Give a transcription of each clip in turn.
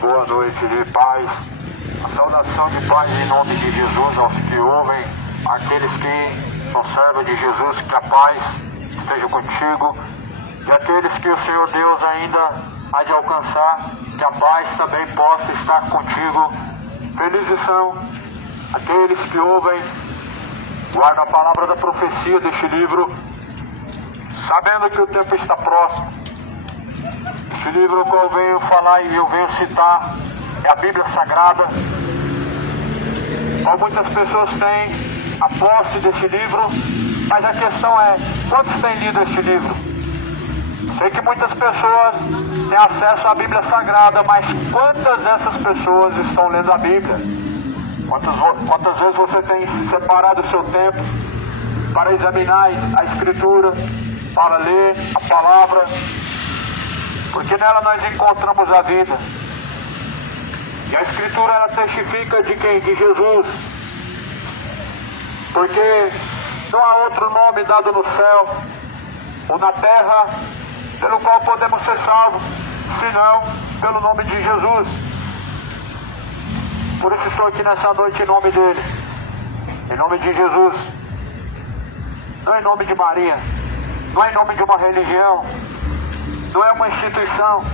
Boa noite de paz, a saudação de paz em nome de Jesus aos que ouvem, aqueles que são servos de Jesus, que a paz esteja contigo, e aqueles que o Senhor Deus ainda há de alcançar, que a paz também possa estar contigo. Felizes são aqueles que ouvem, guardam a palavra da profecia deste livro, sabendo que o tempo está próximo. Este livro que eu venho falar e eu venho citar é a Bíblia Sagrada. Muitas pessoas têm a posse deste livro, mas a questão é, quantos têm lido este livro? Sei que muitas pessoas têm acesso à Bíblia Sagrada, mas quantas dessas pessoas estão lendo a Bíblia? Quantas vezes você tem separado o seu tempo para examinar a Escritura, para ler a palavra? Porque nela nós encontramos a vida. E a Escritura ela testifica de quem? De Jesus. Porque não há outro nome dado no céu ou na terra pelo qual podemos ser salvos, senão pelo nome de Jesus. Por isso estou aqui nessa noite em nome dele, em nome de Jesus. Não em nome de Maria, não em nome de uma religião, não é uma instituição,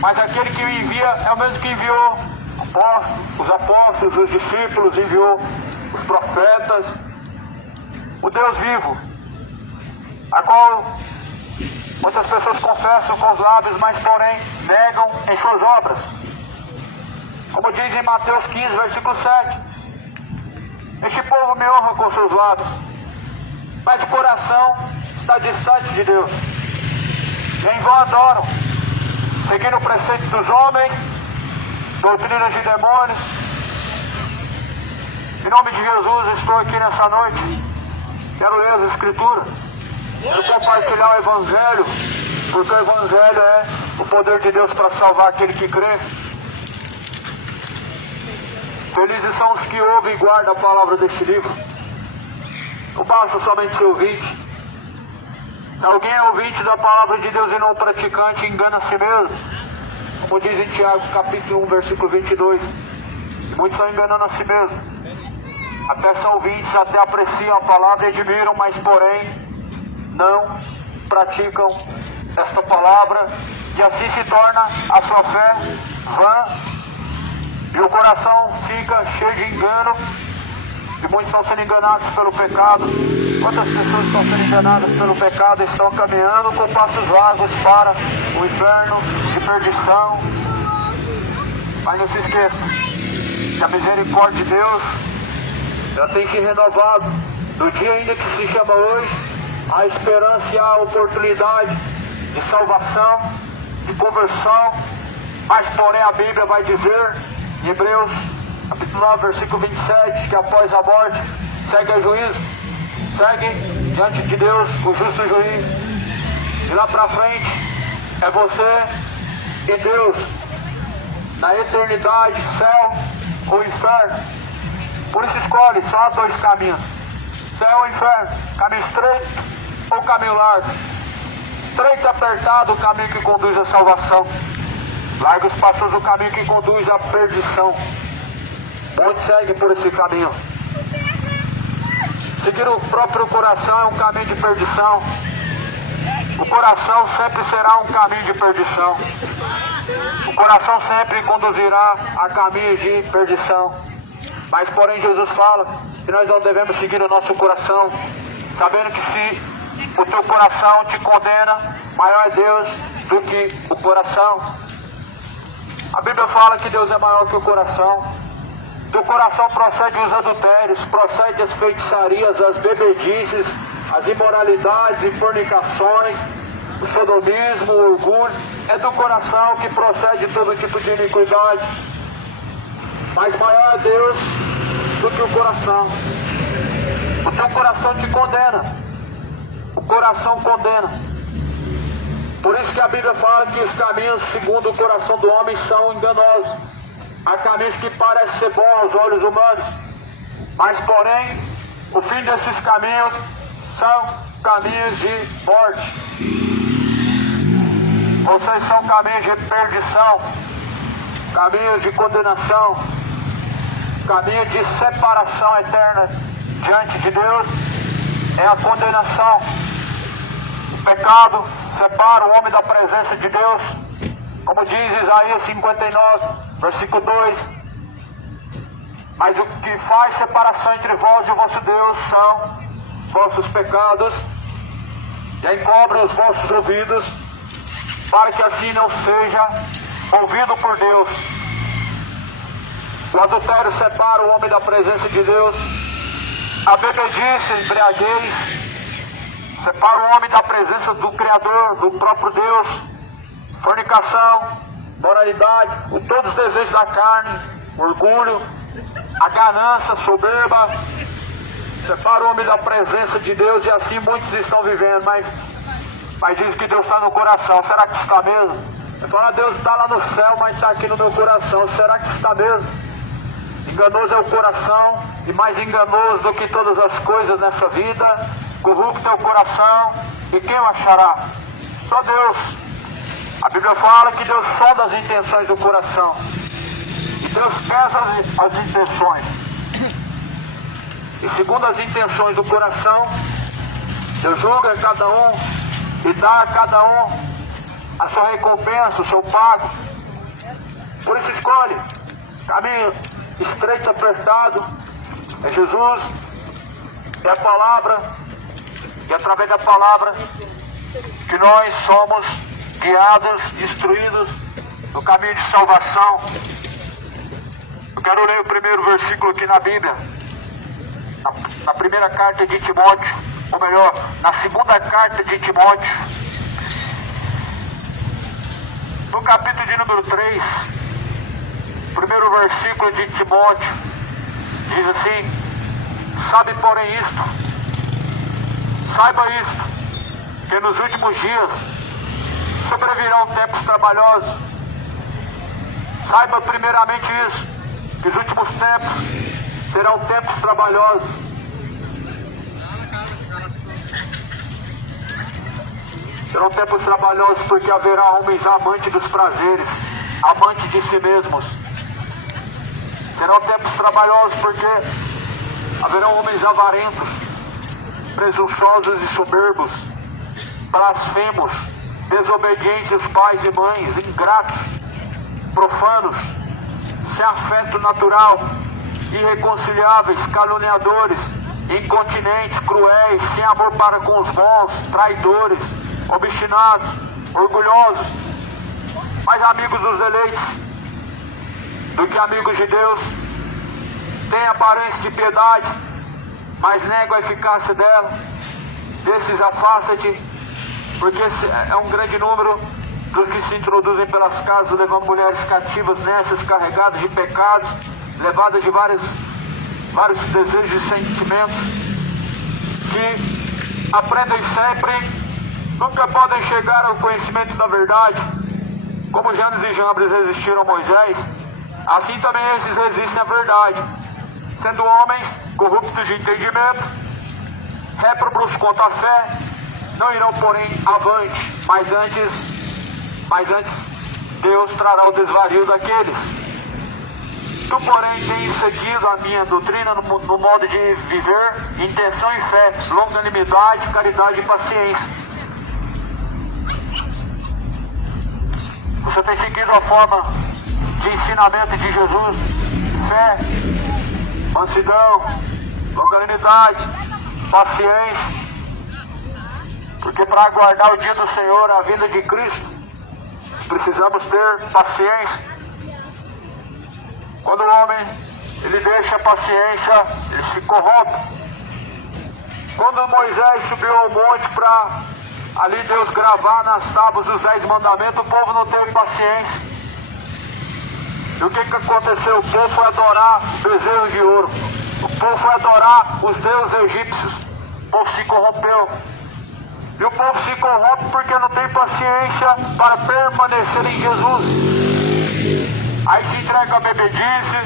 mas aquele que envia é o mesmo que enviou os apóstolos, os discípulos, enviou os profetas, o Deus vivo, a qual muitas pessoas confessam com os lábios, mas porém negam em suas obras. Como diz em Mateus 15, versículo 7, este povo me honra com seus lábios, mas o coração está distante de Deus. E em vão adoram, seguindo o preceito dos homens, doutrinas de demônios. Em nome de Jesus, estou aqui nessa noite. Quero ler as Escrituras. Quero compartilhar o Evangelho, porque o Evangelho é o poder de Deus para salvar aquele que crê. Felizes são os que ouvem e guardam a palavra deste livro. Não basta somente ser ouvinte. Se alguém é ouvinte da palavra de Deus e não praticante, engana a si mesmo. Como diz em Tiago, capítulo 1, versículo 22. Muitos estão enganando a si mesmo. Até são ouvintes, até apreciam a palavra e admiram, mas porém não praticam esta palavra. E assim se torna a sua fé vã. E o coração fica cheio de engano. E muitos estão sendo enganados pelo pecado. Quantas pessoas estão sendo enganadas pelo pecado e estão caminhando com passos largos para o inferno de perdição? Mas não se esqueça que a misericórdia de Deus ela tem se renovado. No dia ainda que se chama hoje, a esperança e a oportunidade de salvação, de conversão. Mas porém a Bíblia vai dizer em Hebreus capítulo 9, versículo 27, que após a morte segue a juízo, segue diante de Deus o justo juiz. E lá pra frente é você e Deus, na eternidade, céu ou inferno. Por isso escolhe, só há dois caminhos: céu ou inferno, caminho estreito ou caminho largo. Estreito e apertado o caminho que conduz à salvação, largo e espaçoso o caminho que conduz à perdição. Muitos seguem por esse caminho. Seguir o próprio coração é um caminho de perdição. O coração sempre será um caminho de perdição. O coração sempre conduzirá a caminhos de perdição. Mas porém Jesus fala que nós não devemos seguir o nosso coração, sabendo que se o teu coração te condena, maior é Deus do que o coração. A Bíblia fala que Deus é maior que o coração. Do coração procede os adultérios, procede as feitiçarias, as bebedices, as imoralidades e fornicações, o sodomismo, o orgulho. É do coração que procede todo tipo de iniquidade. Mas maior é Deus do que o coração. O teu coração te condena. O coração condena. Por isso que a Bíblia fala que os caminhos segundo o coração do homem são enganosos. Há caminhos que parecem ser bons aos olhos humanos, mas porém o fim desses caminhos são caminhos de morte. Vocês são caminhos de perdição, caminhos de condenação, caminho de separação eterna diante de Deus. É a condenação. O pecado separa o homem da presença de Deus, como diz Isaías 59, versículo 2. Mas o que faz separação entre vós e o vosso Deus são vossos pecados, e encobre os vossos ouvidos, para que assim não seja ouvido por Deus. O adultério separa o homem da presença de Deus. A bebedice, a embriaguez, separa o homem da presença do Criador, do próprio Deus. Fornicação, moralidade, todos os desejos da carne, orgulho, a ganância, a soberba, separa o homem da presença de Deus, e assim muitos estão vivendo, mas diz que Deus está no coração. Será que está mesmo? Ele fala, Deus está lá no céu, mas está aqui no meu coração. Será que está mesmo? Enganoso é o coração, e mais enganoso do que todas as coisas nessa vida. Corrupto é o coração, e quem o achará? Só Deus. A Bíblia fala que Deus sonda as intenções do coração, e Deus pesa as intenções, e segundo as intenções do coração, Deus julga cada um e dá a cada um a sua recompensa, o seu pago. Por isso escolhe caminho estreito, apertado, é Jesus, é a palavra, e através da palavra que nós somos guiados, instruídos no caminho de salvação. Eu quero ler o primeiro versículo aqui na Bíblia, na primeira carta de Timóteo, ou melhor, na segunda carta de Timóteo, no capítulo de número 3, primeiro versículo de Timóteo, diz assim: sabe porém isto, saiba isto, que nos últimos dias sobrevirão tempos trabalhosos. Saiba primeiramente isso, que os últimos tempos serão tempos trabalhosos. Serão tempos trabalhosos porque haverá homens amantes dos prazeres, amantes de si mesmos. Serão tempos trabalhosos porque haverão homens avarentos, presunçosos e soberbos, blasfemos, desobedientes aos pais e mães, ingratos, profanos, sem afeto natural, irreconciliáveis, caluniadores, incontinentes, cruéis, sem amor para com os bons, traidores, obstinados, orgulhosos, mais amigos dos eleitos do que amigos de Deus. Tem aparência de piedade, mas nega a eficácia dela. Desses afasta-te, porque é um grande número dos que se introduzem pelas casas, levando mulheres cativas, nessas carregadas de pecados, levadas de vários desejos e sentimentos, que aprendem sempre, nunca podem chegar ao conhecimento da verdade. Como Janes e Jambres resistiram a Moisés, assim também esses resistem à verdade, sendo homens corruptos de entendimento, réprobos quanto à fé, não irão porém avante, mas antes Deus trará o desvario daqueles. Tu porém tens seguido a minha doutrina no modo de viver, intenção e fé, longanimidade, caridade e paciência. Você tem seguido a forma de ensinamento de Jesus, fé, mansidão, longanimidade, paciência. Porque para aguardar o dia do Senhor, a vinda de Cristo, precisamos ter paciência. Quando o homem ele deixa a paciência, ele se corrompe. Quando Moisés subiu ao monte para ali Deus gravar nas tábuas os 10 mandamentos, o povo não teve paciência. E o que aconteceu? O povo foi adorar bezerros de ouro. O povo foi adorar os deuses egípcios. O povo se corrompeu. E o povo se corrompe porque não tem paciência para permanecer em Jesus. Aí se entrega a bebedice,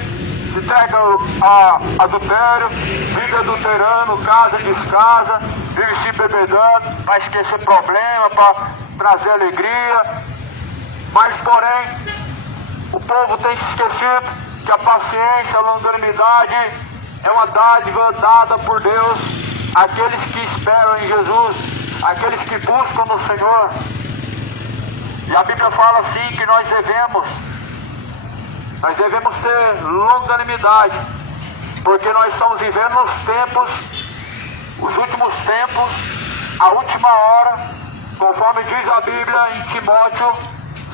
se entrega a adultério, vive adulterando, casa e descasa, vive se bebedando, para esquecer problema, para trazer alegria. Mas porém, o povo tem se esquecido que a paciência, a longanimidade é uma dádiva dada por Deus àqueles que esperam em Jesus, aqueles que buscam no Senhor. E a Bíblia fala assim que nós devemos ter longanimidade, porque nós estamos vivendo os tempos, os últimos tempos, a última hora, conforme diz a Bíblia em Timóteo,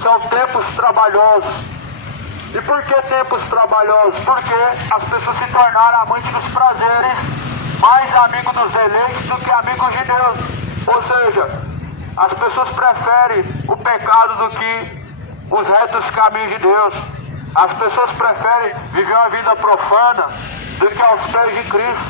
são tempos trabalhosos. E por que tempos trabalhosos? Porque as pessoas se tornaram amantes dos prazeres, mais amigos dos deleites do que amigos de Deus. Ou seja, as pessoas preferem o pecado do que os retos caminhos de Deus. As pessoas preferem viver uma vida profana do que aos pés de Cristo.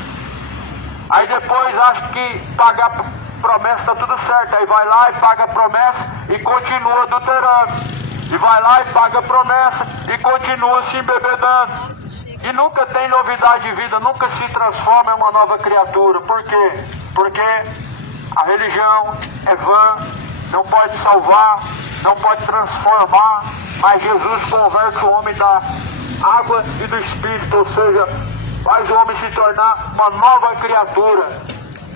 Aí depois acham que pagar promessa está tudo certo. Aí vai lá e paga a promessa e continua adulterando. E vai lá e paga a promessa e continua se embebedando. E nunca tem novidade de vida, nunca se transforma em uma nova criatura. Por quê? Porque a religião é vã, não pode salvar, não pode transformar, mas Jesus converte o homem da água e do Espírito, ou seja, faz o homem se tornar uma nova criatura.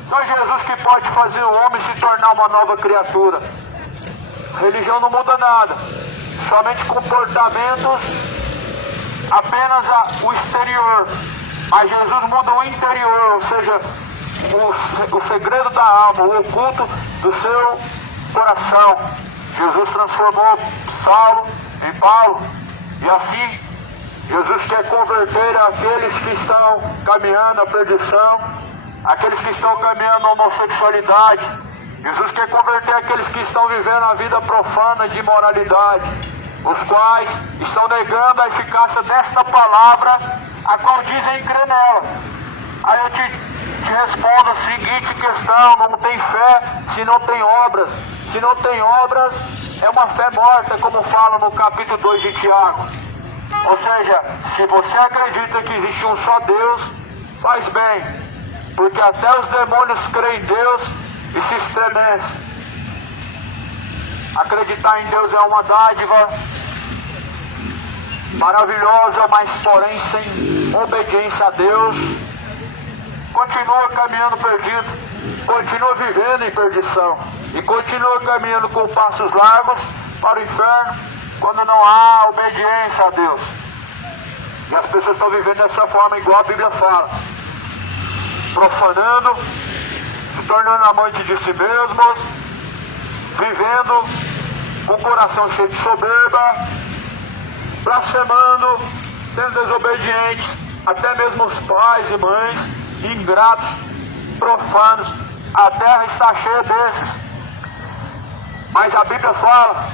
Só Jesus que pode fazer o homem se tornar uma nova criatura. A religião não muda nada, somente comportamentos, apenas o exterior, mas Jesus muda o interior, ou seja, o segredo da alma, o oculto do seu coração. Jesus transformou Saulo em Paulo, e assim Jesus quer converter aqueles que estão caminhando à perdição, aqueles que estão caminhando à homossexualidade. Jesus quer converter aqueles que estão vivendo a vida profana de imoralidade, os quais estão negando a eficácia desta palavra, a qual dizem crer nela. Aí eu te respondo a seguinte questão: não tem fé se não tem obras. Se não tem obras, é uma fé morta, como fala no capítulo 2 de Tiago. Ou seja, se você acredita que existe um só Deus, faz bem, porque até os demônios creem em Deus e se estremecem. Acreditar em Deus é uma dádiva maravilhosa, mas porém sem obediência a Deus, continua caminhando perdido, continua vivendo em perdição e continua caminhando com passos largos para o inferno quando não há obediência a Deus. E as pessoas estão vivendo dessa forma, igual a Bíblia fala, profanando, se tornando amante de si mesmos, vivendo com o coração cheio de soberba, blasfemando, sendo desobedientes, até mesmo os pais e mães, ingratos, profanos. A terra está cheia desses. Mas a Bíblia fala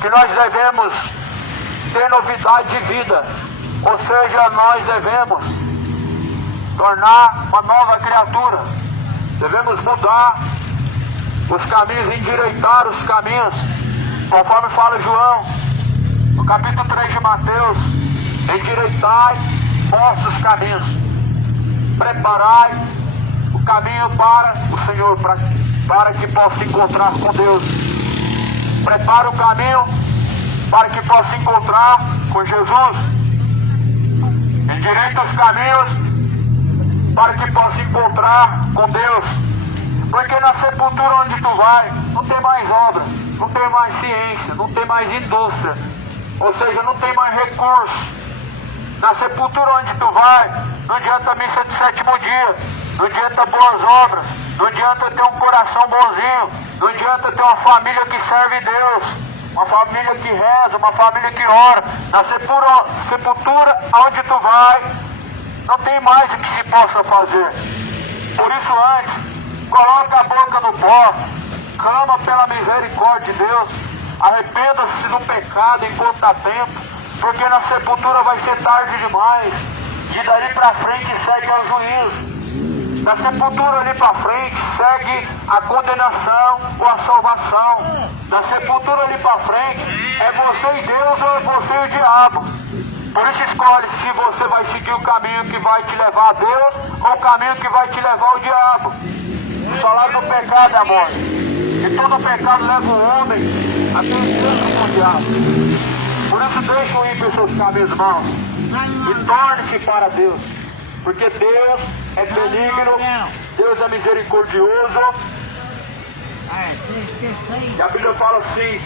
que nós devemos ter novidade de vida, ou seja, nós devemos tornar uma nova criatura, devemos mudar os caminhos, endireitar os caminhos, conforme fala João, no capítulo 3 de Mateus: endireitai vossos caminhos, preparai o caminho para o Senhor, para que possa encontrar com Deus. Prepara o caminho para que possa encontrar com Jesus. Endireita os caminhos para que possa encontrar com Deus. Porque na sepultura onde tu vai, não tem mais obra, não tem mais ciência, não tem mais indústria, ou seja, não tem mais recurso. Na sepultura onde tu vai, não adianta a missa de sétimo dia, não adianta boas obras, não adianta ter um coração bonzinho, não adianta ter uma família que serve Deus, uma família que reza, uma família que ora. Na sepultura onde tu vai, não tem mais o que se possa fazer. Por isso antes, coloca a boca no pó, clama pela misericórdia de Deus, arrependa-se do pecado enquanto há tempo, porque na sepultura vai ser tarde demais, e dali para frente segue o juízo. Da sepultura ali para frente segue a condenação ou a salvação. Da sepultura ali para frente é você e Deus ou é você e o diabo. Por isso escolhe se você vai seguir o caminho que vai te levar a Deus ou o caminho que vai te levar ao diabo. O salário do pecado é a morte, e todo pecado leva o homem a ter encontro com o diabo. Por isso deixe o ímpio seus caminhos maus e torne-se para Deus, porque Deus é benigno, Deus é misericordioso. E a Bíblia fala assim: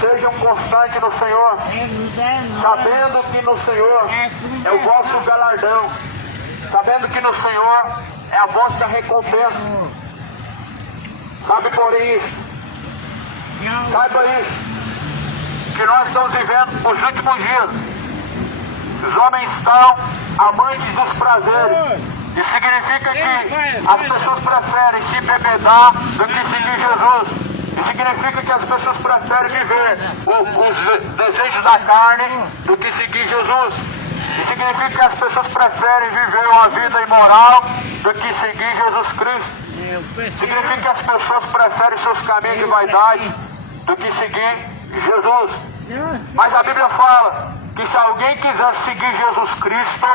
sejam constantes no Senhor, sabendo que no Senhor é o vosso galardão, sabendo que no Senhor é a vossa recompensa. Sabe, porém, isso, saiba isso, que nós estamos vivendo os últimos dias. Os homens estão amantes dos prazeres. Isso significa que as pessoas preferem se embebedar do que seguir Jesus. Isso significa que as pessoas preferem viver os desejos da carne do que seguir Jesus. Isso significa que as pessoas preferem viver uma vida imoral do que seguir Jesus Cristo. Isso significa que as pessoas preferem seus caminhos de vaidade do que seguir Jesus. Mas a Bíblia fala que se alguém quiser seguir Jesus Cristo,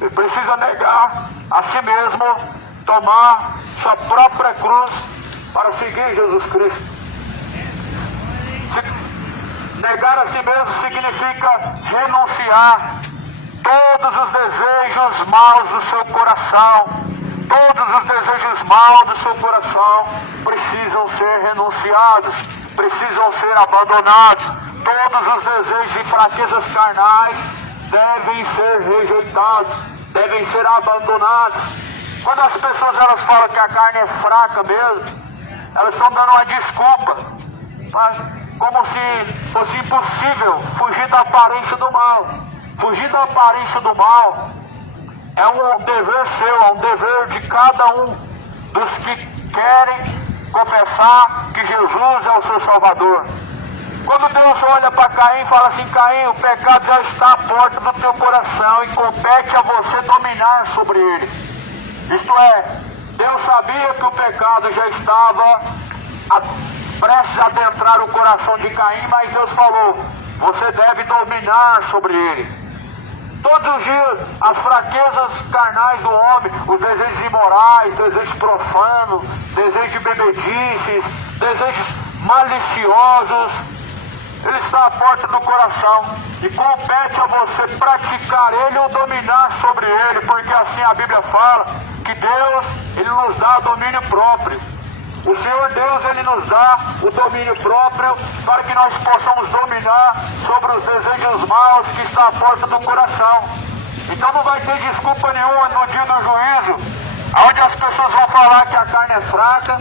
ele precisa negar a si mesmo, tomar sua própria cruz para seguir Jesus Cristo. Negar a si mesmo significa renunciar todos os desejos maus do seu coração. Todos os desejos maus do seu coração precisam ser renunciados, precisam ser abandonados. Todos os desejos e fraquezas carnais devem ser rejeitados, devem ser abandonados. Quando as pessoas elas falam que a carne é fraca mesmo, elas estão dando uma desculpa, como se fosse impossível fugir da aparência do mal. Fugir da aparência do mal é um dever seu, é um dever de cada um dos que querem confessar que Jesus é o seu Salvador. Quando Deus olha para Caim e fala assim: Caim, o pecado já está à porta do teu coração e compete a você dominar sobre ele. Isto é, Deus sabia que o pecado já estava prestes a adentrar o coração de Caim, mas Deus falou: você deve dominar sobre ele. Todos os dias, as fraquezas carnais do homem, os desejos imorais, desejos profanos, desejos de bebedices, desejos maliciosos, ele está à porta do coração e compete a você praticar ele ou dominar sobre ele, porque assim a Bíblia fala que Deus, ele nos dá domínio próprio. O Senhor Deus, ele nos dá o domínio próprio para que nós possamos dominar sobre os desejos maus que está à porta do coração. Então não vai ter desculpa nenhuma no dia do juízo, onde as pessoas vão falar que a carne é fraca,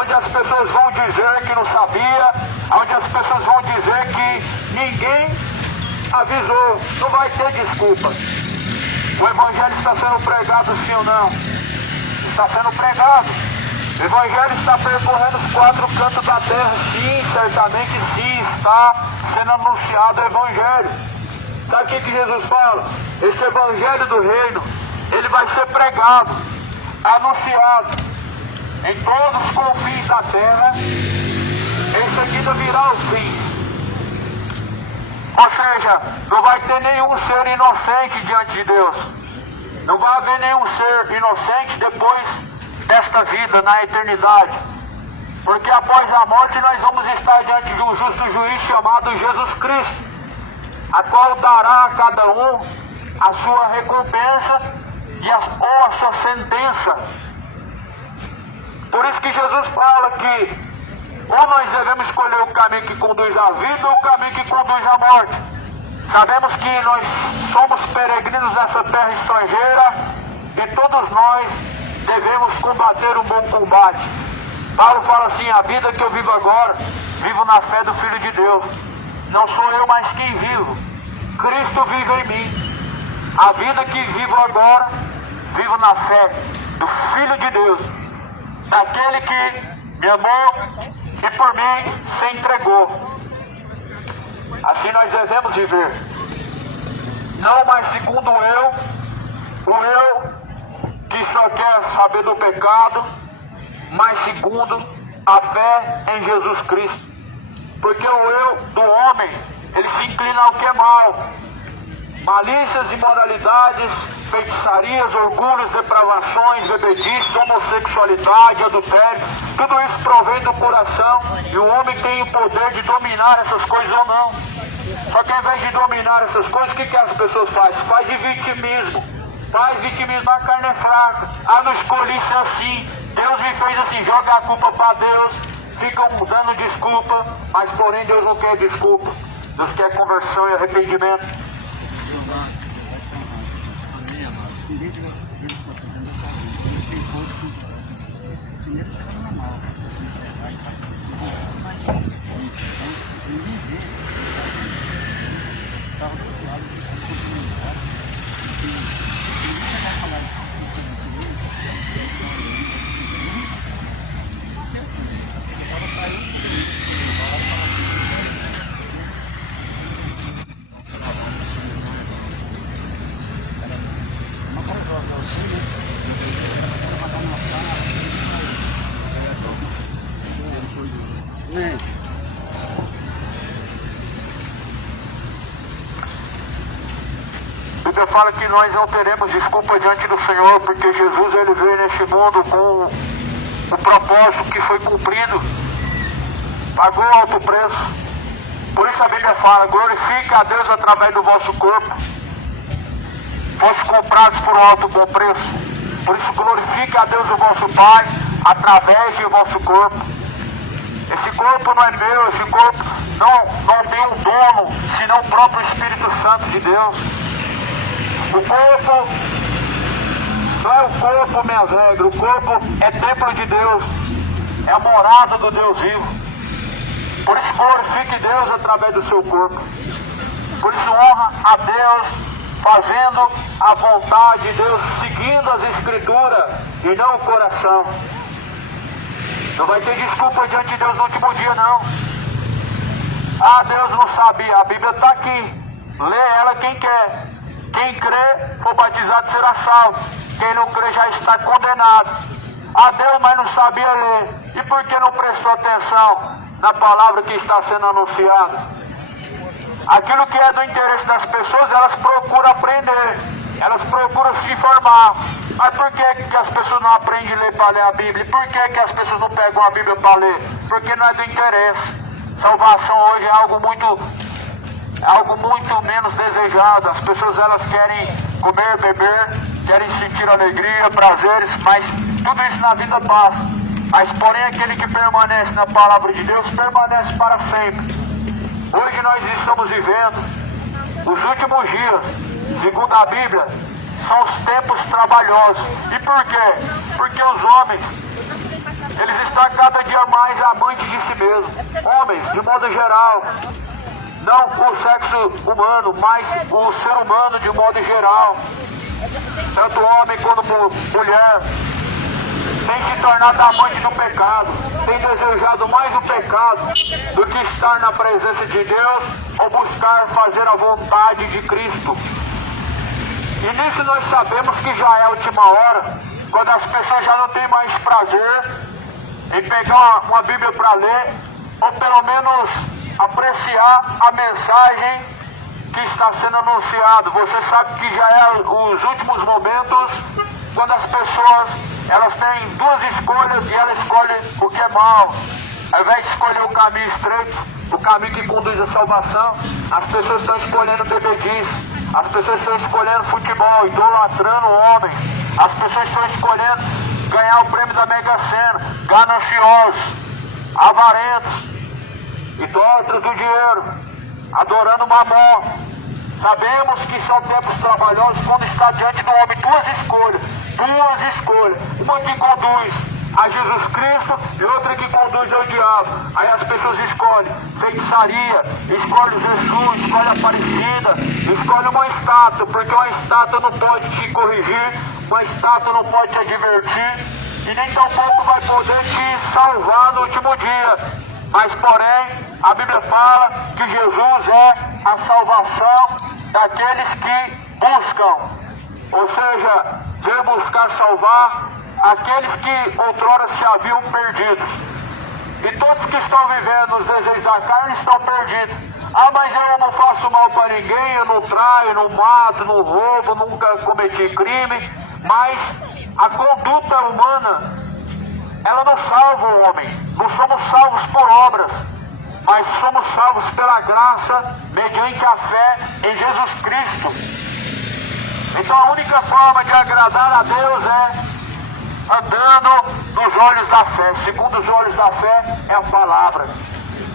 onde as pessoas vão dizer que não sabia, onde as pessoas vão dizer que ninguém avisou. Não vai ter desculpa. O Evangelho está sendo pregado, sim ou não? Está sendo pregado. O Evangelho está percorrendo os quatro cantos da terra, sim, certamente sim, está sendo anunciado o Evangelho. Sabe o que Jesus fala? Esse Evangelho do Reino, ele vai ser pregado, anunciado em todos os confins da terra, em seguida virá o fim. Ou seja, não vai ter nenhum ser inocente diante de Deus. Não vai haver nenhum ser inocente depois desta vida, na eternidade. Porque após a morte nós vamos estar diante de um justo juiz chamado Jesus Cristo, a qual dará a cada um a sua recompensa ou a sua sentença. Por isso que Jesus fala que ou nós devemos escolher o caminho que conduz à vida ou o caminho que conduz à morte. Sabemos que nós somos peregrinos nessa terra estrangeira e todos nós devemos combater um bom combate. Paulo fala assim: a vida que eu vivo agora, vivo na fé do Filho de Deus. Não sou eu mais quem vivo, Cristo vive em mim. A vida que vivo agora, vivo na fé do Filho de Deus, daquele que me amou e por mim se entregou. Assim nós devemos viver, não mais segundo o eu que só quer saber do pecado, mas segundo a fé em Jesus Cristo. Porque o eu do homem, ele se inclina ao que é mal. Malícias, imoralidades, feitiçarias, orgulhos, depravações, bebedices, homossexualidade, adultério, tudo isso provém do coração, e o homem tem o poder de dominar essas coisas ou não. Só que ao invés de dominar essas coisas, o que as pessoas fazem? Faz de vitimismo. Faz vitimismo, a carne é fraca. Ah, não escolhi ser assim, Deus me fez assim, joga a culpa para Deus, ficam dando desculpa, mas porém Deus não quer desculpa. Deus quer conversão e arrependimento. A Bíblia fala que nós não teremos desculpa diante do Senhor, porque Jesus ele veio neste mundo com o propósito que foi cumprido, pagou alto preço. Por isso a Bíblia fala: glorifique a Deus através do vosso corpo, fosse comprados por alto bom preço. Por isso glorifique a Deus o vosso Pai através de vosso corpo. Esse corpo não é meu, esse corpo não tem um dono, senão o próprio Espírito Santo de Deus. O corpo não é o corpo, minhas regras. O corpo é templo de Deus, é a morada do Deus vivo. Por isso glorifique Deus através do seu corpo. Por isso honra a Deus fazendo a vontade de Deus, seguindo as Escrituras e não o coração. Não vai ter desculpa diante de Deus no último dia, não. Ah, Deus não sabia. A Bíblia está aqui. Lê ela quem quer. Quem crê, for batizado, será salvo. Quem não crê já está condenado. Ah, Deus, mas não sabia ler. E por que não prestou atenção na palavra que está sendo anunciada? Aquilo que é do interesse das pessoas, elas procuram aprender. Elas procuram se informar. Mas por que as pessoas não aprendem a ler para ler a Bíblia? Por que as pessoas não pegam a Bíblia para ler? Porque não é do interesse. Salvação hoje é algo muito menos desejado. As pessoas elas querem comer, beber, querem sentir alegria, prazeres, mas tudo isso na vida passa. Mas porém aquele que permanece na palavra de Deus permanece para sempre. Hoje nós estamos vivendo os últimos dias, segundo a Bíblia, são os tempos trabalhosos. E por quê? Porque os homens, eles estão cada dia mais amantes de si mesmos. Homens, de modo geral. Não o sexo humano, mas o ser humano de modo geral. Tanto homem quanto mulher. Tem se tornado amante do pecado. Tem desejado mais o pecado do que estar na presença de Deus ou buscar fazer a vontade de Cristo. E nisso nós sabemos que já é a última hora, quando as pessoas já não têm mais prazer em pegar uma Bíblia para ler, ou pelo menos apreciar a mensagem que está sendo anunciada. Você sabe que já é os últimos momentos, quando as pessoas elas têm duas escolhas e elas escolhem o que é mal. Ao invés de escolher o caminho estreito, o caminho que conduz à salvação, as pessoas estão escolhendo bebedice. As pessoas estão escolhendo futebol, idolatrando o homem. As pessoas estão escolhendo ganhar o prêmio da Mega Sena, gananciosos, avarentos, idólatras do dinheiro, adorando Mamon. Sabemos que são tempos trabalhosos quando está diante do homem duas escolhas. Uma que conduz a Jesus Cristo e outra que conduz ao diabo. Aí as pessoas escolhem feitiçaria, escolhem Jesus, escolhem Aparecida, escolhem uma estátua, porque uma estátua não pode te corrigir, uma estátua não pode te advertir e nem tampouco vai poder te salvar no último dia. Mas porém, a Bíblia fala que Jesus é a salvação daqueles que buscam. Ou seja, veio buscar salvar aqueles que outrora se haviam perdidos. E todos que estão vivendo os desejos da carne estão perdidos. Ah, mas eu não faço mal para ninguém, eu não traio, não mato, não roubo, nunca cometi crime. Mas a conduta humana, ela não salva o homem. Não somos salvos por obras, mas somos salvos pela graça, mediante a fé em Jesus Cristo. Então a única forma de agradar a Deus é andando nos olhos da fé. Segundo os olhos da fé é a palavra.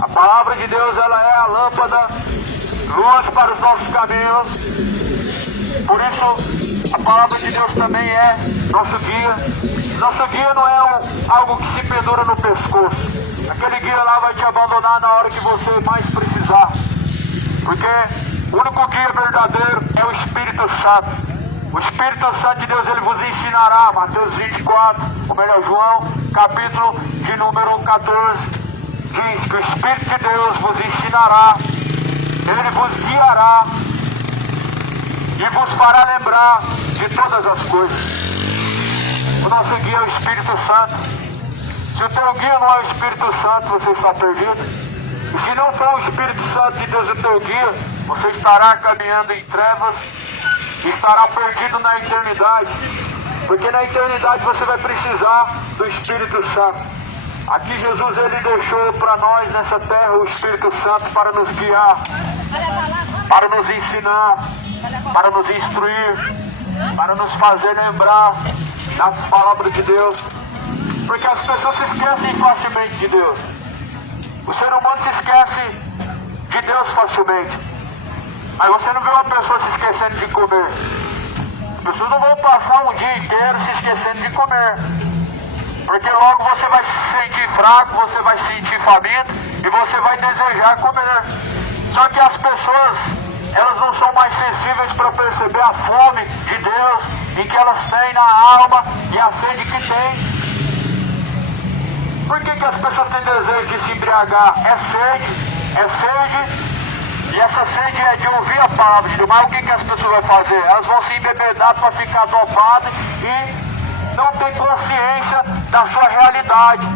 A palavra de Deus, ela é a lâmpada, luz para os nossos caminhos. Por isso, a palavra de Deus também é nosso guia. Nosso guia não é algo que se pendura no pescoço. Aquele guia lá vai te abandonar na hora que você mais precisar. Porque o único guia verdadeiro é o Espírito Santo. O Espírito Santo de Deus, ele vos ensinará. Mateus 24, ou melhor, João, capítulo de número 14, diz que o Espírito de Deus vos ensinará, ele vos guiará e vos fará lembrar de todas as coisas. O nosso guia é o Espírito Santo. Se o teu guia não é o Espírito Santo, você está perdido. E se não for o Espírito Santo de Deus o teu guia, você estará caminhando em trevas, estará perdido na eternidade, porque na eternidade você vai precisar do Espírito Santo. Aqui Jesus, ele deixou para nós nessa terra o Espírito Santo para nos guiar, para nos ensinar, para nos instruir, para nos fazer lembrar das palavras de Deus, porque as pessoas se esquecem facilmente de Deus. O ser humano se esquece de Deus facilmente. Mas você não vê uma pessoa se esquecendo de comer. As pessoas não vão passar um dia inteiro se esquecendo de comer, porque logo você vai se sentir fraco, você vai se sentir faminto e você vai desejar comer. Só que as pessoas, elas não são mais sensíveis para perceber a fome de Deus em que elas têm na alma e a sede que têm. Por que as pessoas têm desejo de se embriagar? É sede. E essa sede é de ouvir a palavra de Deus. Mas o que as pessoas vão fazer? Elas vão se embebedar para ficar dopadas e não ter consciência da sua realidade.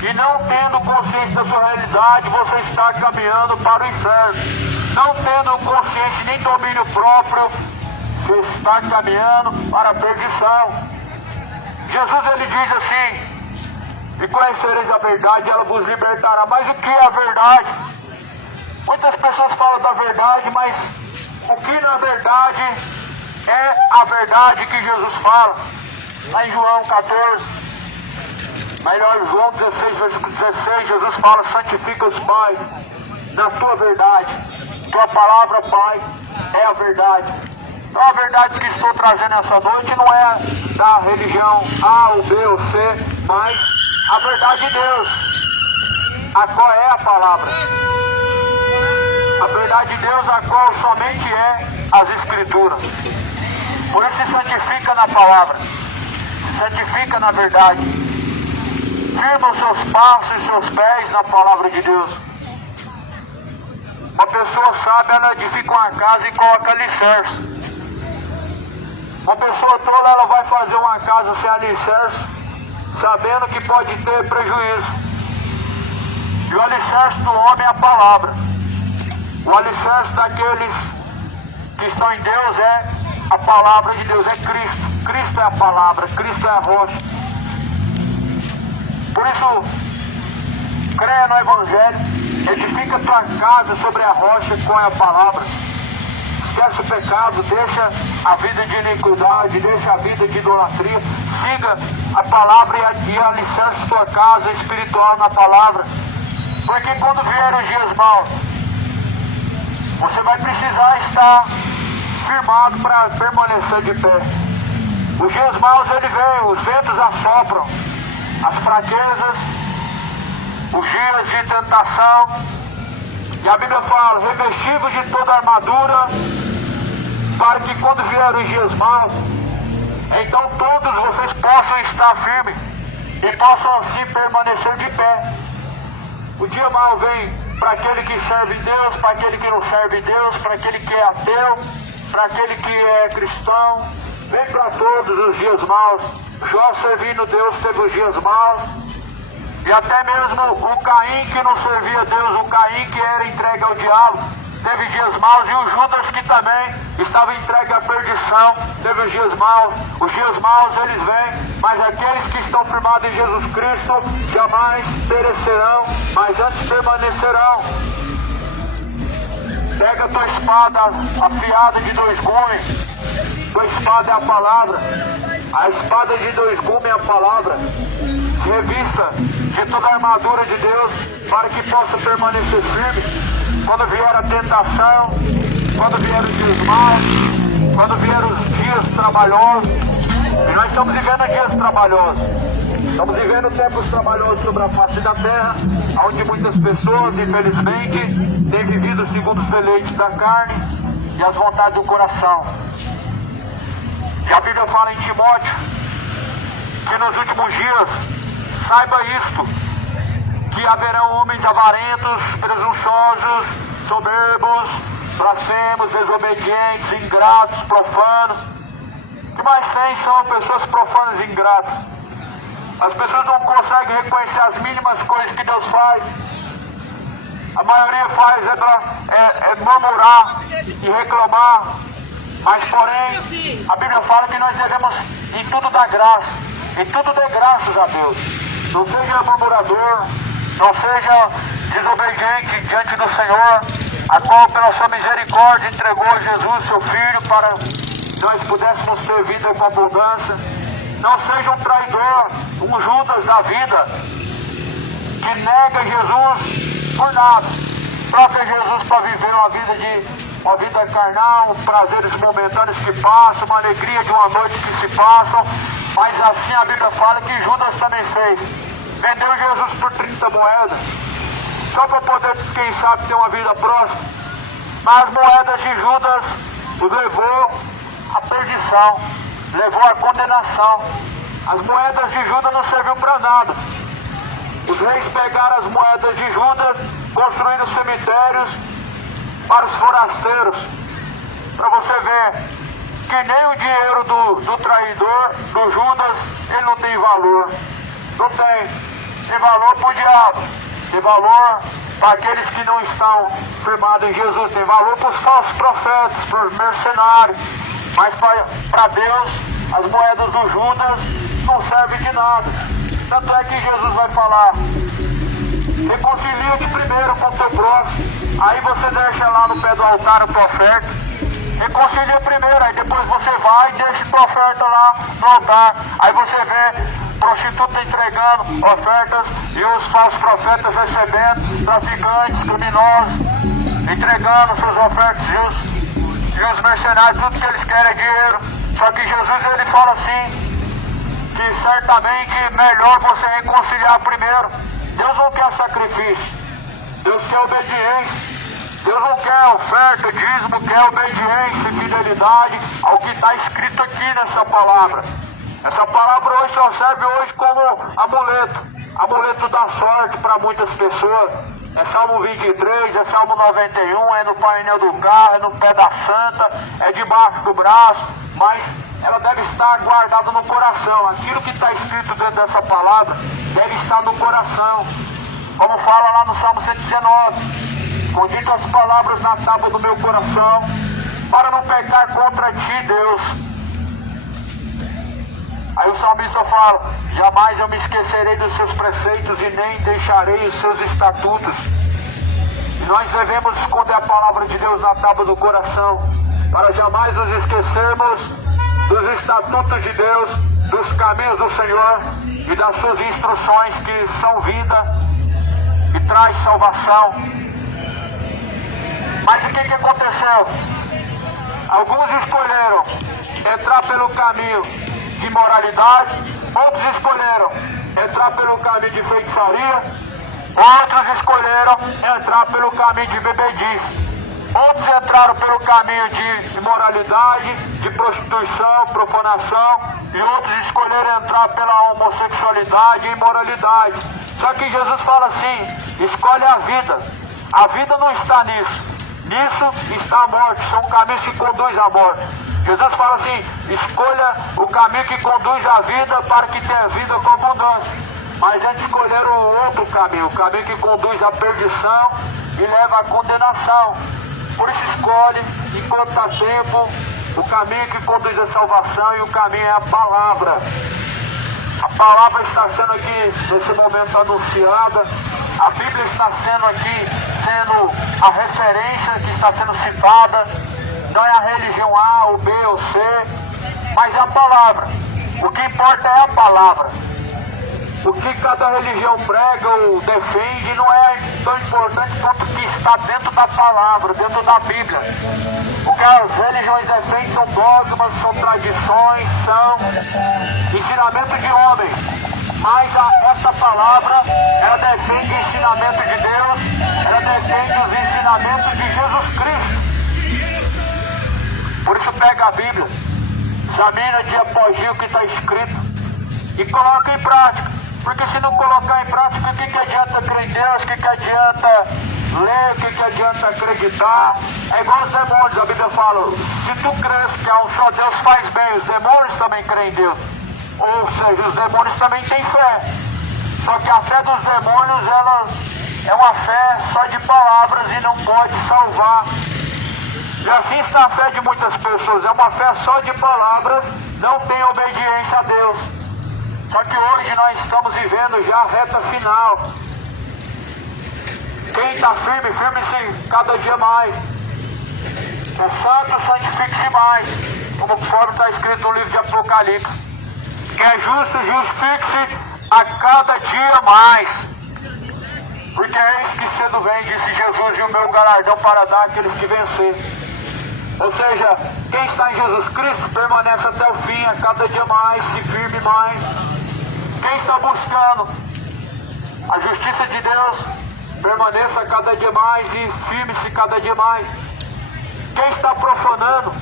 E não tendo consciência da sua realidade, você está caminhando para o inferno. Não tendo consciência nem domínio próprio, você está caminhando para a perdição. Jesus, ele diz assim: e conhecereis a verdade, ela vos libertará. Mas o que é a verdade? Muitas pessoas falam da verdade, mas o que na verdade é a verdade que Jesus fala? Lá em João 14, melhor, João 16, versículo 16, Jesus fala: santifica-os, Pai, na tua verdade. Tua palavra, Pai, é a verdade. Então a verdade que estou trazendo essa noite não é da religião A, ou B, ou C, mas a verdade de Deus, a qual é a palavra. A verdade de Deus, a qual somente é as Escrituras. Por isso se santifica na palavra, se santifica na verdade. Firma os seus passos e seus pés na palavra de Deus. Uma pessoa sábia, ela edifica uma casa e coloca alicerce. Uma pessoa tola, ela vai fazer uma casa sem alicerce, sabendo que pode ter prejuízo. E o alicerce do homem é a palavra. O alicerce daqueles que estão em Deus é a palavra de Deus, é Cristo. Cristo é a palavra, Cristo é a rocha. Por isso, creia no Evangelho, edifica a tua casa sobre a rocha com a palavra. Esquece o pecado, deixa a vida de iniquidade, deixa a vida de idolatria. Siga a palavra e alicerce tua casa espiritual na palavra. Porque quando vierem os dias maus, você vai precisar estar firmado para permanecer de pé. Os dias maus ele vem, os ventos assopram, as fraquezas, os dias de tentação. E a Bíblia fala, revestivos de toda a armadura, para que quando vierem os dias maus, então todos vocês possam estar firmes e possam assim permanecer de pé. O dia mau vem para aquele que serve Deus, para aquele que não serve Deus, para aquele que é ateu, para aquele que é cristão. Vem para todos os dias maus. Jó, servindo Deus, teve os dias maus. E até mesmo o Caim que não servia Deus, o Caim que era entregue ao diabo, teve dias maus. E o Judas que também estava entregue à perdição, teve os dias maus. Os dias maus eles vêm, mas aqueles que estão firmados em Jesus Cristo jamais perecerão, mas antes permanecerão. Pega a tua espada afiada de 2 gumes. Tua espada é a palavra. A espada de 2 gumes é a palavra. Se revista de toda a armadura de Deus para que possa permanecer firme. Quando vier a tentação, quando vier os dias maus, quando vier os dias trabalhosos. E nós estamos vivendo dias trabalhosos. Estamos vivendo tempos trabalhosos sobre a face da terra, onde muitas pessoas, infelizmente, têm vivido segundo os deleites da carne e as vontades do coração. E a Bíblia fala em Timóteo que nos últimos dias, saiba isto, que haverão homens avarentos, presunçosos, soberbos, blasfemos, desobedientes, ingratos, profanos. O que mais tem são pessoas profanas e ingratas. As pessoas não conseguem reconhecer as mínimas coisas que Deus faz. A maioria faz é murmurar e reclamar. Mas porém, a Bíblia fala que nós devemos em tudo dar graça. Em tudo dê graças a Deus. Não seja murmurador, não seja desobediente diante do Senhor, a qual pela sua misericórdia entregou a Jesus, seu Filho, para que nós pudéssemos ter vida com abundância. Não seja um traidor, um Judas da vida, que nega Jesus por nada. Troca Jesus para viver uma vida carnal, prazeres momentâneos que passam, uma alegria de uma noite que se passam. Mas assim a Bíblia fala que Judas também fez. Vendeu Jesus por 30 moedas, só para poder, quem sabe, ter uma vida próxima. Mas as moedas de Judas os levou à perdição, levou à condenação. As moedas de Judas não serviu para nada. Os reis pegaram as moedas de Judas, construíram cemitérios para os forasteiros. Para você ver que nem o dinheiro do traidor, do Judas, ele não tem valor. Não tem. Tem valor para o diabo. Tem valor para aqueles que não estão firmados em Jesus. Tem valor para os falsos profetas, para os mercenários. Mas para Deus, as moedas do Judas não servem de nada. Tanto é que Jesus vai falar: reconcilia-te primeiro com o teu próximo, aí você deixa lá no pé do altar a tua oferta. Reconcilia primeiro, aí depois você vai e deixa a tua oferta lá no altar. Aí você vê prostituta entregando ofertas e os falsos profetas recebendo, traficantes, criminosos, entregando suas ofertas e os mercenários, tudo que eles querem é dinheiro. Só que Jesus ele fala assim, que certamente melhor você reconciliar primeiro. Deus não quer sacrifício, Deus quer obediência. Deus não quer oferta, dízimo, quer obediência e fidelidade ao que está escrito aqui nessa palavra. Essa palavra hoje só serve hoje como amuleto da sorte para muitas pessoas. É Salmo 23, é Salmo 91, é no painel do carro, é no pé da santa, é debaixo do braço, mas ela deve estar guardada no coração. Aquilo que está escrito dentro dessa palavra deve estar no coração. Como fala lá no Salmo 119, escondi as palavras na tábua do meu coração, para não pecar contra ti, Deus. Aí o salmista fala: jamais eu me esquecerei dos seus preceitos e nem deixarei os seus estatutos. E nós devemos esconder a palavra de Deus na tábua do coração, para jamais nos esquecermos dos estatutos de Deus, dos caminhos do Senhor e das suas instruções, que são vida e traz salvação. Mas o que aconteceu? Alguns escolheram entrar pelo caminho de moralidade, outros escolheram entrar pelo caminho de feitiçaria, outros escolheram entrar pelo caminho de bebedice. Outros entraram pelo caminho de imoralidade, de prostituição, profanação, e outros escolheram entrar pela homossexualidade e imoralidade. Só que Jesus fala assim, escolhe a vida. A vida não está nisso. Nisso está a morte. São caminhos que conduzem à morte. Jesus fala assim, escolha o caminho que conduz à vida para que tenha vida com abundância. Mas eles escolheram o outro caminho, o caminho que conduz à perdição e leva à condenação. Por isso escolhe, enquanto está tempo, o caminho que conduz à salvação, e o caminho é a palavra. A palavra está sendo aqui, nesse momento, anunciada. A Bíblia está sendo aqui, sendo a referência que está sendo citada. Não é a religião A, ou B, ou C, mas é a palavra. O que importa é a palavra. O que cada religião prega ou defende não é tão importante quanto o que está dentro da palavra, dentro da Bíblia. O que as religiões defendem são dogmas, são tradições, são ensinamentos de homem. Mas essa palavra, ela defende o ensinamento de Deus, ela defende os ensinamentos de Jesus Cristo. Por isso pega a Bíblia, examina dia após dia o que está escrito e coloca em prática. Porque se não colocar em prática, o que adianta crer em Deus? O que adianta ler? O que adianta acreditar? É igual os demônios, a Bíblia fala, se tu crês que há um só Deus faz bem, os demônios também creem em Deus. Ou seja, os demônios também têm fé. Só que a fé dos demônios, ela é uma fé só de palavras e não pode salvar. E assim está a fé de muitas pessoas, é uma fé só de palavras, não tem obediência a Deus. Só que hoje nós estamos vivendo já a reta final. Quem está firme, firme-se cada dia mais. O santo, santifique-se mais. Conforme está escrito no livro de Apocalipse. Quem é justo, justifique-se a cada dia mais. Porque eis que cedo vem, disse Jesus, e o meu galardão para dar àqueles que vencer. Ou seja, quem está em Jesus Cristo permanece até o fim, a cada dia mais, se firme mais. Quem está buscando a justiça de Deus, permaneça cada dia mais e firme-se cada dia mais. Quem está profanando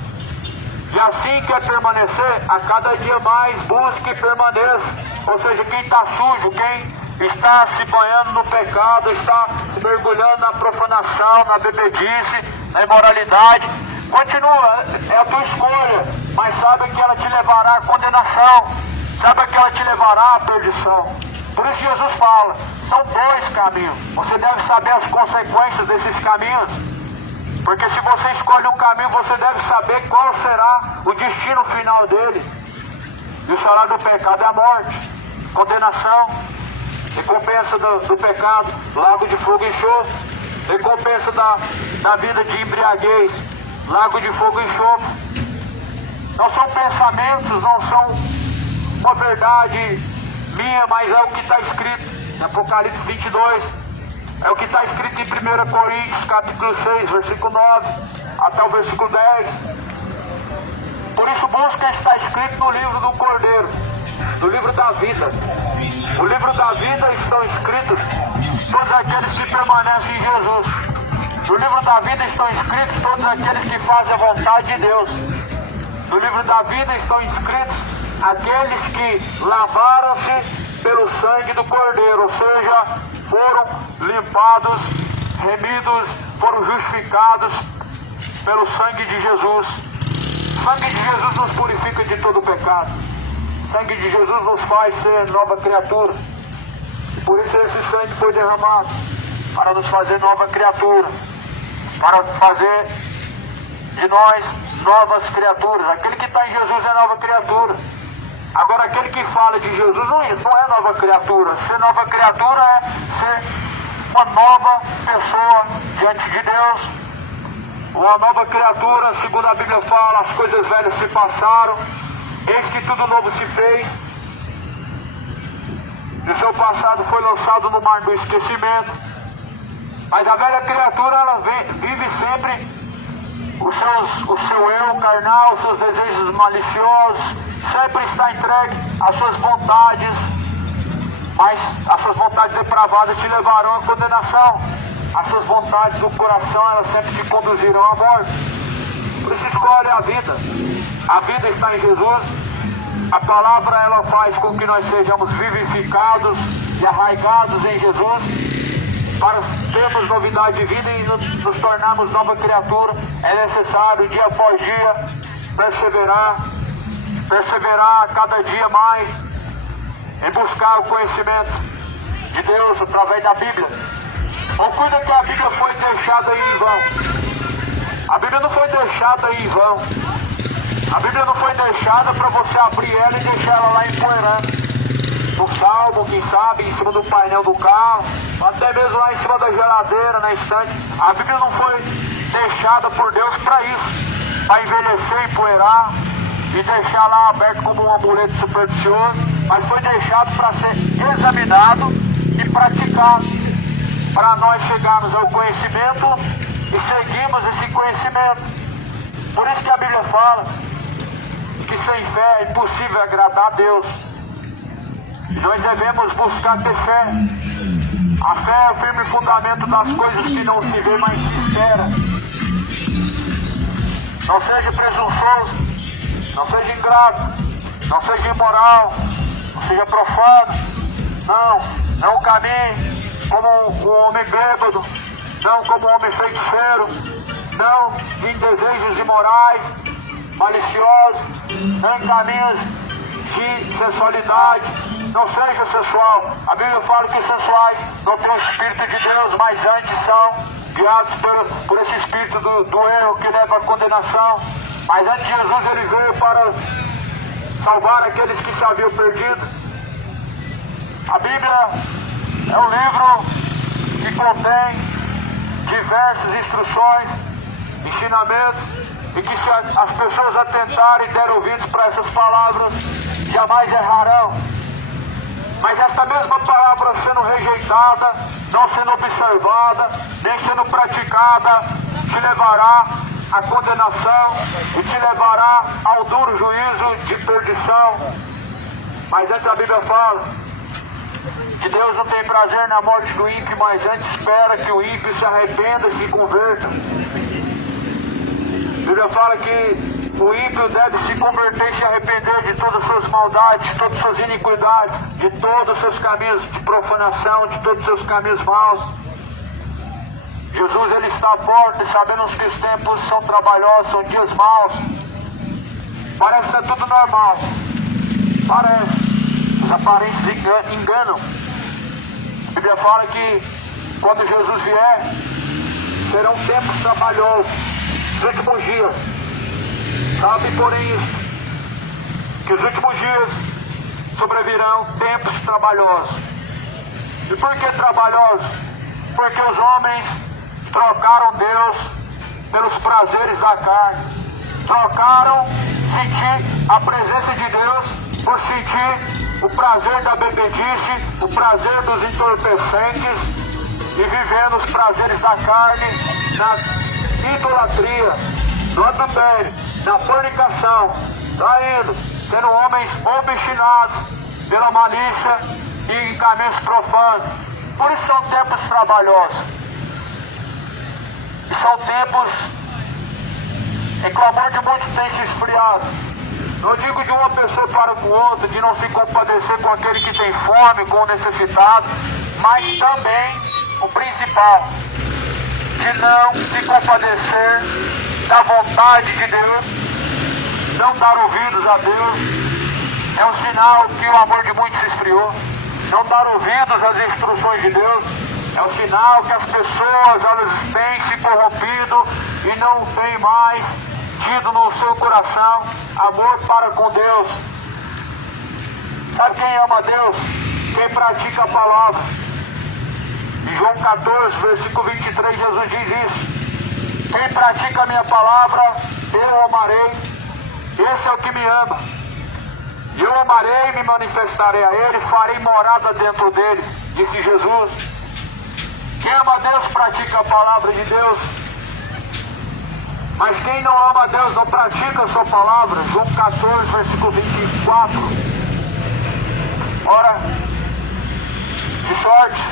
e assim quer permanecer, a cada dia mais busque e permaneça. Ou seja, quem está sujo, quem está se banhando no pecado, está se mergulhando na profanação, na bebedice, na imoralidade, continua, é a tua escolha, mas saiba que ela te levará à condenação. Saiba que ela te levará à perdição. Por isso Jesus fala, são dois caminhos. Você deve saber as consequências desses caminhos. Porque se você escolhe um caminho, você deve saber qual será o destino final dele. E o salário do pecado é a morte, condenação, recompensa do pecado, lago de fogo e enxofre, recompensa da vida de embriaguez, lago de fogo e enxofre. Não são pensamentos, não são uma verdade minha, mas é o que está escrito em Apocalipse 22, é o que está escrito em 1 Coríntios capítulo 6, versículo 9 até o versículo 10. Por isso busca está escrito no livro do Cordeiro, no livro da vida. O livro da vida estão escritos todos aqueles que permanecem em Jesus. No livro da vida estão escritos todos aqueles que fazem a vontade de Deus. No livro da vida estão inscritos aqueles que lavaram-se pelo sangue do Cordeiro, ou seja, foram limpados, remidos, foram justificados pelo sangue de Jesus. O sangue de Jesus nos purifica de todo o pecado. O sangue de Jesus nos faz ser nova criatura. Por isso esse sangue foi derramado, para nos fazer nova criatura, para fazer de nós novas criaturas. Aquele que está em Jesus é nova criatura. Agora aquele que fala de Jesus não é nova criatura. Ser nova criatura é ser uma nova pessoa diante de Deus. Uma nova criatura, segundo a Bíblia fala, as coisas velhas se passaram, eis que tudo novo se fez. E o seu passado foi lançado no mar do esquecimento. Mas a velha criatura, ela vive sempre o seu eu carnal, os seus desejos maliciosos, sempre está entregue às suas vontades, mas as suas vontades depravadas te levarão à condenação. As suas vontades do coração, elas sempre te conduzirão à morte. Por isso escolhe a vida. A vida está em Jesus. A palavra, ela faz com que nós sejamos vivificados e arraigados em Jesus. Para termos novidade de vida e nos tornarmos nova criatura, é necessário dia após dia perseverar cada dia mais em buscar o conhecimento de Deus através da Bíblia. Não cuida que a Bíblia foi deixada aí em vão. A Bíblia não foi deixada aí em vão. A Bíblia não foi deixada para você abrir ela e deixar ela lá empoeirando. No salmo, quem sabe, em cima do painel do carro, até mesmo lá em cima da geladeira, na estante. A Bíblia não foi deixada por Deus para isso, para envelhecer, empoeirar e deixar lá aberto como um amuleto supersticioso, mas foi deixado para ser examinado e praticado, para nós chegarmos ao conhecimento e seguirmos esse conhecimento. Por isso que a Bíblia fala que sem fé é impossível agradar a Deus. Nós devemos buscar ter fé. A fé é o firme fundamento das coisas que não se vê, mas se espera. Não seja presunçoso, não seja ingrato, não seja imoral, não seja profano. Não caminhe como um homem bêbado, não como um homem feiticeiro, não em desejos imorais, maliciosos, não em caminhos de sensualidade. Não seja sensual. A Bíblia fala que os sensuais não têm o Espírito de Deus, mas antes são guiados por esse espírito do erro que leva à condenação. Mas antes Jesus, ele veio para salvar aqueles que se haviam perdido. A Bíblia é um livro que contém diversas instruções, ensinamentos, e que se as pessoas atentarem e derem ouvidos para essas palavras, jamais errarão. Mas esta mesma palavra sendo rejeitada, não sendo observada, nem sendo praticada, te levará à condenação e te levará ao duro juízo de perdição. Mas antes a Bíblia fala que Deus não tem prazer na morte do ímpio, mas antes espera que o ímpio se arrependa e se converta. A Bíblia fala que o ímpio deve se converter e se arrepender de todas as suas maldades, de todas as suas iniquidades, de todos os seus caminhos de profanação, de todos os seus caminhos maus. Jesus, ele está à porta e sabemos que os tempos são trabalhosos, são dias maus. Parece que é tudo normal. Parece. As aparências enganam. A Bíblia fala que quando Jesus vier, serão tempos trabalhosos, os últimos dias. Sabe, porém, isso, que os últimos dias sobrevirão tempos trabalhosos. E por que trabalhosos? Porque os homens trocaram Deus pelos prazeres da carne. Trocaram sentir a presença de Deus por sentir o prazer da bebedice, o prazer dos entorpecentes, e vivendo os prazeres da carne na idolatria, no adultério, na fornicação, traindo, sendo homens obstinados pela malícia e em caminhos profanos. Por isso são tempos trabalhosos. E são tempos em que o amor de muitos tem se esfriado. Não digo de uma pessoa para com outra, de não se compadecer com aquele que tem fome, com o necessitado, mas também o principal, de não se compadecer da vontade de Deus, não dar ouvidos a Deus. É um sinal que o amor de muitos se esfriou. Não dar ouvidos às instruções de Deus é um sinal que as pessoas, elas têm se corrompido e não têm mais tido no seu coração amor para com Deus. Sabe quem ama Deus? Quem pratica a palavra. Em João 14, versículo 23, Jesus diz isso: quem pratica a minha palavra, eu amarei. Esse é o que me ama. E eu amarei e me manifestarei a ele, farei morada dentro dele, disse Jesus. Quem ama a Deus pratica a palavra de Deus. Mas quem não ama a Deus não pratica a sua palavra. João 14, versículo 24. Ora, de sorte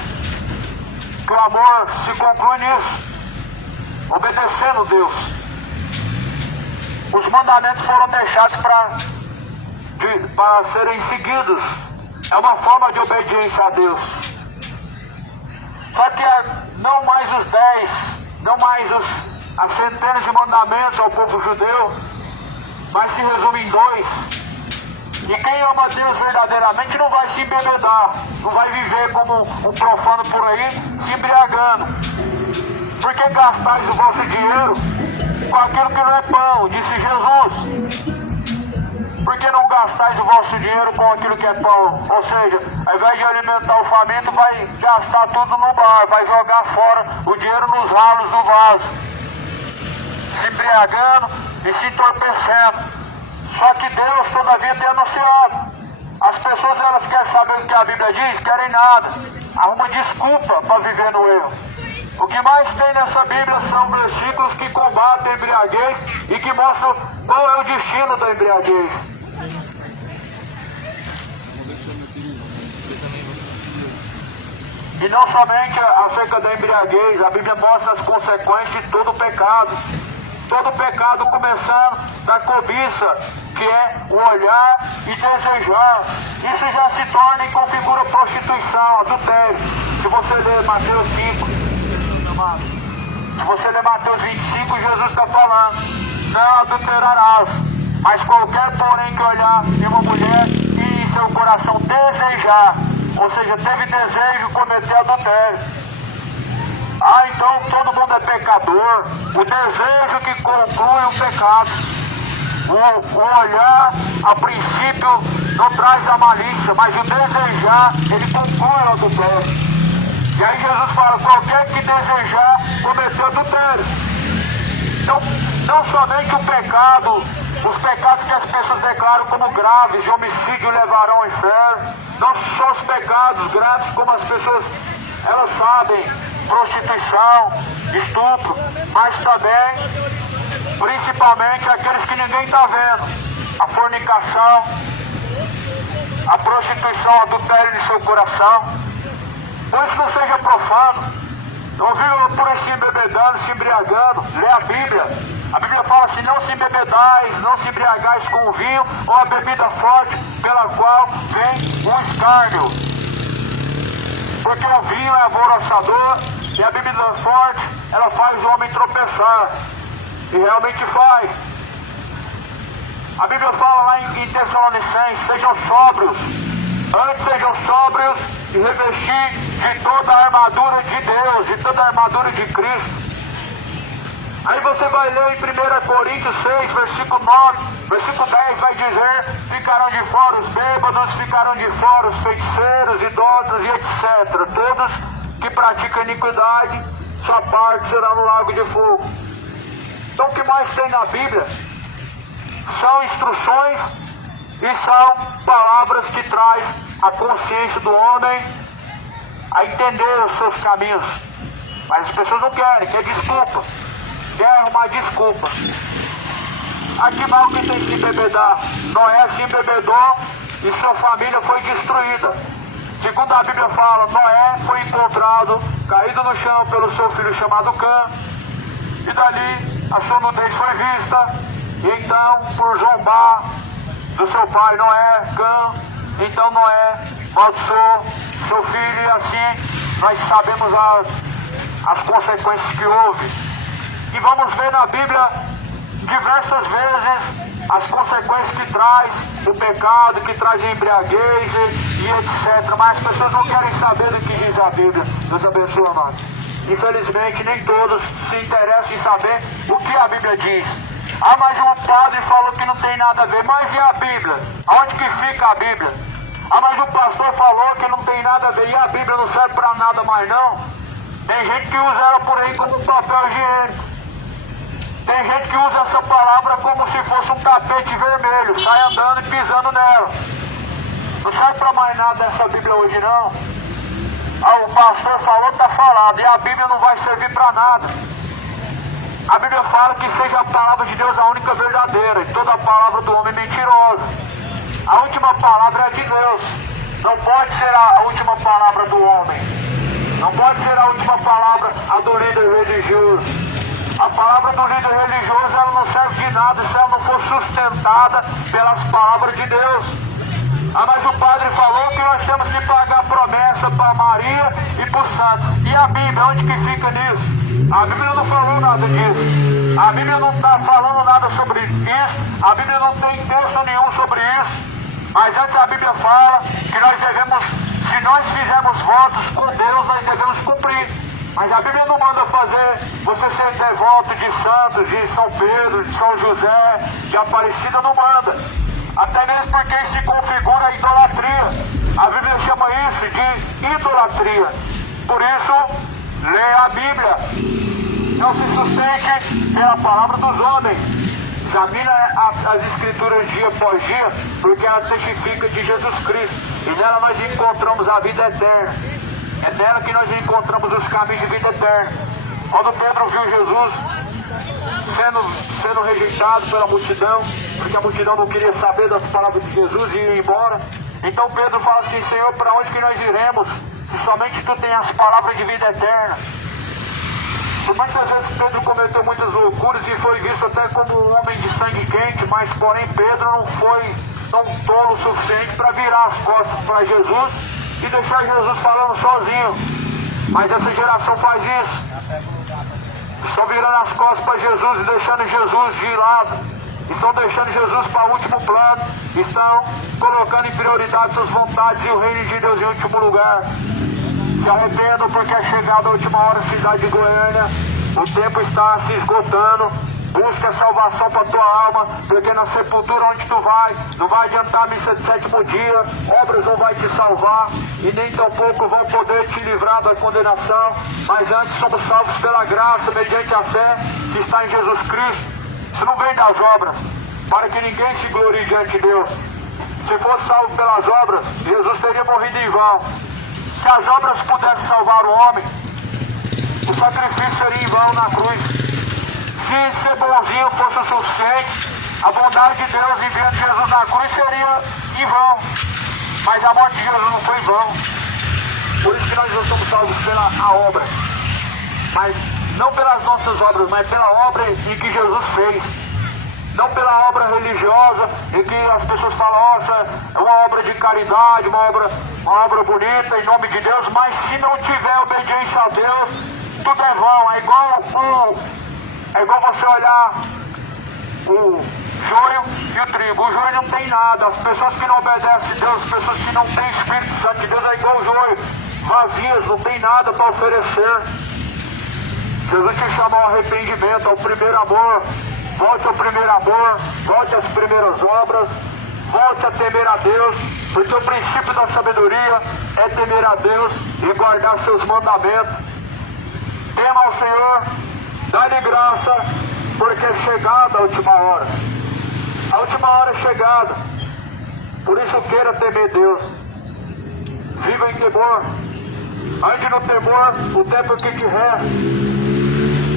que o amor se conclui nisso, obedecendo Deus. Os mandamentos foram deixados para serem seguidos. É uma forma de obediência a Deus. Só que não mais os 10, não mais as centenas de mandamentos ao povo judeu, mas se resume em 2. E quem ama Deus verdadeiramente não vai se embebedar, não vai viver como um profano por aí, se embriagando. Por que gastais o vosso dinheiro com aquilo que não é pão, disse Jesus. Por que não gastais o vosso dinheiro com aquilo que é pão? Ou seja, ao invés de alimentar o faminto, vai gastar tudo no bar, vai jogar fora o dinheiro nos ralos do vaso, se embriagando e se entorpecendo. Só que Deus todavia tem anunciado. As pessoas, elas querem saber o que a Bíblia diz? Querem nada. Arruma desculpa para viver no erro. O que mais tem nessa Bíblia são versículos que combatem a embriaguez e que mostram qual é o destino da embriaguez. E não somente acerca da embriaguez, a Bíblia mostra as consequências de todo pecado. Todo pecado começando da cobiça, que é o olhar e desejar. Isso já se torna e configura prostituição, adultério. Se você ler Mateus 5, se você ler Mateus 25, Jesus está falando: não adulterarás, mas qualquer porém que olhar em uma mulher e em seu coração desejar, ou seja, teve desejo, cometer adultério. Então todo mundo é pecador. O desejo que conclui o pecado. O olhar, a princípio, não traz a malícia, mas o desejar, ele conclui o adultério. E aí Jesus fala: qualquer que desejar, cometeu adultério. Então, não somente o pecado, os pecados que as pessoas declaram como graves, de homicídio, levarão ao inferno. Não só os pecados graves, como as pessoas, elas sabem, prostituição, estupro, mas também, principalmente, aqueles que ninguém está vendo: a fornicação, a prostituição, o adultério em seu coração. Por isso não seja profano, não viva por aí se embebedando, se embriagando. Lê a Bíblia. A Bíblia fala assim: não se embebedais, não se embriagais com o vinho ou a bebida forte, pela qual vem o escárnio. Porque o vinho é alvoroçador e a bebida forte, ela faz o homem tropeçar. E realmente faz. A Bíblia fala lá em Tessalonicenses: sejam sóbrios. Antes sejam sóbrios e revestir de toda a armadura de Deus, de toda a armadura de Cristo. Aí você vai ler em 1 Coríntios 6, versículo 9, versículo 10, vai dizer: ficarão de fora os bêbados, ficarão de fora os feiticeiros, idólatras e etc. Todos que praticam iniquidade, sua parte será no lago de fogo. Então o que mais tem na Bíblia são instruções e são palavras que traz a consciência do homem a entender os seus caminhos. Mas as pessoas não querem, quer desculpa. Quer arrumar desculpa. Aqui vai o que tem que se embebedar. Noé se embebedou e sua família foi destruída. Segundo a Bíblia fala, Noé foi encontrado caído no chão pelo seu filho chamado Cã. E dali a sua nudez foi vista. E então, por zombar do seu pai Noé, Cã, então Noé maldiçoou seu filho. E assim nós sabemos as consequências que houve. E vamos ver na Bíblia diversas vezes as consequências que traz o pecado, que traz a embriaguez e etc. Mas as pessoas não querem saber do que diz a Bíblia. Deus abençoe, amado. Infelizmente, nem todos se interessam em saber o que a Bíblia diz. Ah, mas um padre falou que não tem nada a ver. Mas e a Bíblia? Aonde que fica a Bíblia? Ah, mas o pastor falou que não tem nada a ver. E a Bíblia não serve para nada mais não? Tem gente que usa ela por aí como papel higiênico. Tem gente que usa essa palavra como se fosse um tapete vermelho, sai andando e pisando nela. Não serve para mais nada essa Bíblia hoje não. O pastor falou, está falado, e a Bíblia não vai servir para nada. A Bíblia fala que seja a palavra de Deus a única verdadeira, e toda a palavra do homem mentirosa. A última palavra é de Deus. Não pode ser a última palavra do homem. Não pode ser a última palavra a do líder religioso. A palavra do líder religioso, ela não serve de nada se ela não for sustentada pelas palavras de Deus. Mas o padre falou que nós temos que pagar a promessa para Maria e para o santo. E a Bíblia, onde que fica nisso? A Bíblia não falou nada disso. A Bíblia não está falando nada sobre isso. A Bíblia não tem texto nenhum sobre isso. Mas antes a Bíblia fala que nós devemos, se nós fizermos votos com Deus, nós devemos cumprir. Mas a Bíblia não manda fazer você ser devoto de santos, de São Pedro, de São José, de Aparecida, não manda. Até mesmo porque isso se configura a idolatria. A Bíblia chama isso de idolatria. Por isso, leia a Bíblia. Não se sustente pela palavra dos homens. Examina as escrituras dia após dia, porque ela testifica de Jesus Cristo. E nela nós encontramos a vida eterna. É nela que nós encontramos os caminhos de vida eterna. Quando Pedro viu Jesus sendo rejeitado pela multidão, porque a multidão não queria saber das palavras de Jesus e ir embora, então Pedro fala assim: Senhor, para onde que nós iremos, se somente Tu tens as palavras de vida eterna? E muitas vezes Pedro cometeu muitas loucuras e foi visto até como um homem de sangue quente, mas porém Pedro não foi tão tolo o suficiente para virar as costas para Jesus e deixar Jesus falando sozinho. Mas essa geração faz isso. Estão virando as costas para Jesus e deixando Jesus de lado. Estão deixando Jesus para o último plano. Estão colocando em prioridade suas vontades e o reino de Deus em último lugar. Se arrependam, porque é chegada a última hora, cidade de Goiânia. O tempo está se esgotando. Busca a salvação para a tua alma, porque na sepultura onde tu vai, não vai adiantar a missa de sétimo dia, obras não vai te salvar, e nem tampouco vão poder te livrar da condenação, mas antes somos salvos pela graça, mediante a fé que está em Jesus Cristo. Isso não vem das obras, para que ninguém se glorie diante de Deus. Se fosse salvo pelas obras, Jesus teria morrido em vão. Se as obras pudessem salvar o homem, o sacrifício seria em vão na cruz. Se ser bonzinho fosse o suficiente, a bondade de Deus enviando Jesus na cruz seria em vão. Mas a morte de Jesus não foi em vão. Por isso que nós não somos salvos pela obra. Mas não pelas nossas obras, mas pela obra em que Jesus fez. Não pela obra religiosa, em que as pessoas falam, nossa, é uma obra de caridade, uma obra bonita em nome de Deus, mas se não tiver obediência a Deus, tudo é vão. É igual você olhar o joio e o trigo. O joio não tem nada. As pessoas que não obedecem a Deus, as pessoas que não têm Espírito Santo de Deus, é igual o joio, vazias, não tem nada para oferecer. Jesus te chamou ao arrependimento, ao primeiro amor. Volte ao primeiro amor, volte às primeiras obras, volte a temer a Deus, porque o princípio da sabedoria é temer a Deus e guardar seus mandamentos. Tema ao Senhor, dá-lhe graça, porque é chegada a última hora. A última hora é chegada. Por isso queira temer Deus. Viva em temor. Ande no temor o tempo que te resta.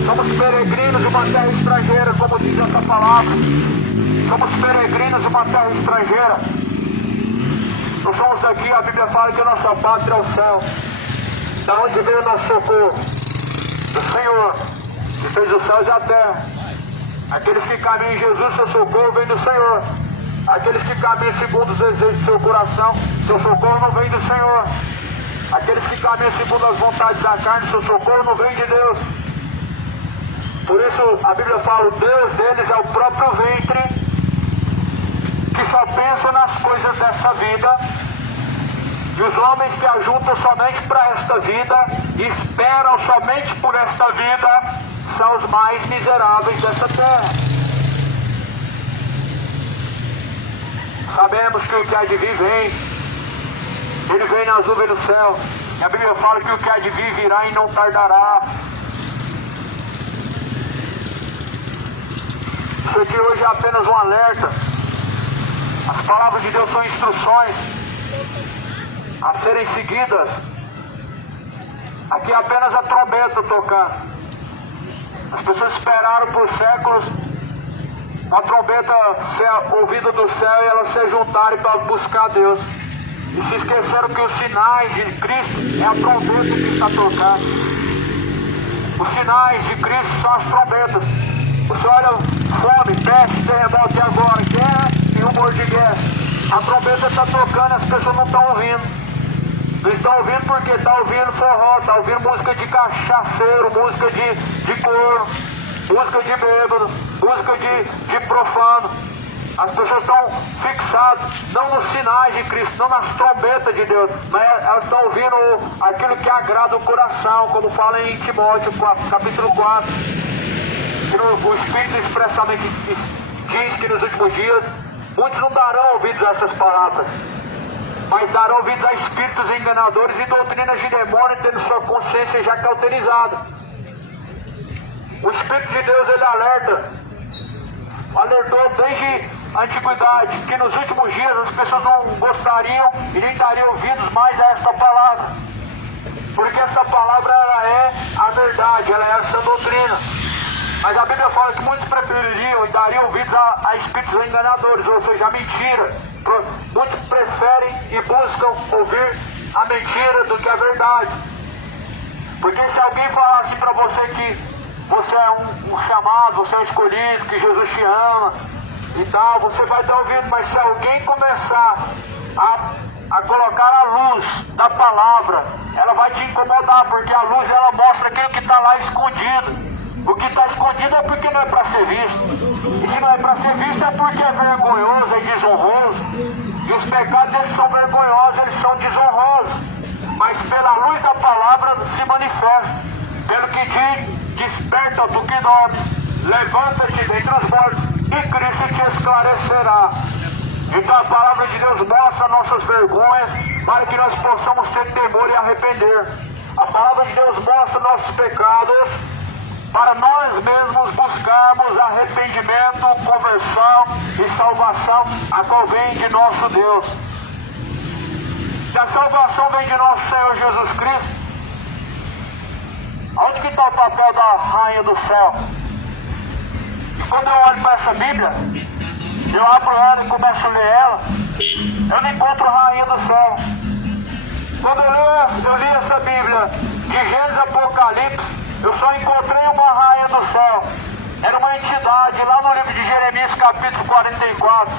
Somos peregrinos de uma terra estrangeira, como diz essa palavra. Somos peregrinos de uma terra estrangeira. Nós somos daqui, a Bíblia fala que a nossa pátria é o céu. Da onde veio o nosso socorro? Do Senhor, que fez os céus e a terra. Aqueles que caminham em Jesus, seu socorro vem do Senhor. Aqueles que caminham segundo os desejos do seu coração, seu socorro não vem do Senhor. Aqueles que caminham segundo as vontades da carne, seu socorro não vem de Deus. Por isso a Bíblia fala, o Deus deles é o próprio ventre, que só pensa nas coisas dessa vida, e os homens que ajuntam somente para esta vida e esperam somente por esta vida são os mais miseráveis dessa terra. Sabemos que o que há de vir vem, ele vem nas nuvens do céu, e a Bíblia fala que o que há de vir virá e não tardará. Isso aqui hoje é apenas um alerta. As palavras de Deus são instruções a serem seguidas. Aqui é apenas a trombeta tocando. As pessoas esperaram por séculos a trombeta ser ouvida do céu e elas se juntarem para buscar Deus. E se esqueceram que os sinais de Cristo é a trombeta que está tocando. Os sinais de Cristo são as trombetas. Você olha fome, peste, terremoto e agora, guerra e rumor de guerra. A trombeta está tocando, as pessoas não estão ouvindo. Não estão ouvindo porque está ouvindo forró, está ouvindo música de cachaceiro, música de corno, música de bêbado, música de profano. As pessoas estão fixadas, não nos sinais de Cristo, não nas trombetas de Deus, mas elas estão ouvindo aquilo que agrada o coração, como fala em Timóteo 4, capítulo 4. Que o Espírito expressamente diz que nos últimos dias, muitos não darão ouvidos a essas palavras, mas darão ouvidos a espíritos enganadores e doutrinas de demônio, tendo sua consciência já cauterizada. O Espírito de Deus, ele alertou desde a antiguidade que nos últimos dias as pessoas não gostariam e nem dariam ouvidos mais a esta palavra, porque essa palavra ela é a verdade, ela é essa doutrina. Mas a Bíblia fala que muitos prefeririam e dariam ouvidos a espíritos enganadores, ou seja, a mentira. Muitos preferem e buscam ouvir a mentira do que a verdade. Porque se alguém falasse para você que você é um chamado, você é escolhido, que Jesus te ama e tal, você vai estar ouvindo. Mas se alguém começar a colocar a luz da palavra, ela vai te incomodar, porque a luz ela mostra aquilo que está lá escondido. O que está escondido é porque não é para ser visto. E se não é para ser visto é porque é vergonhoso, é desonroso. E os pecados eles são vergonhosos, eles são desonrosos. Mas pela luz da palavra se manifesta. Pelo que diz, desperta do que dormes, levanta-te dentre os mortos e Cristo te esclarecerá. Então a palavra de Deus mostra nossas vergonhas para que nós possamos ter temor e arrepender. A palavra de Deus mostra nossos pecados para nós mesmos buscarmos arrependimento, conversão e salvação, a qual vem de nosso Deus. Se a salvação vem de nosso Senhor Jesus Cristo, onde que está o papel da rainha do céu? E quando eu olho para essa Bíblia, eu abro ela e começo a ler ela, eu não encontro a rainha do céu. Quando eu li essa Bíblia de Gênesis Apocalipse, eu só encontrei uma rainha do céu. Era uma entidade lá no livro de Jeremias capítulo 44.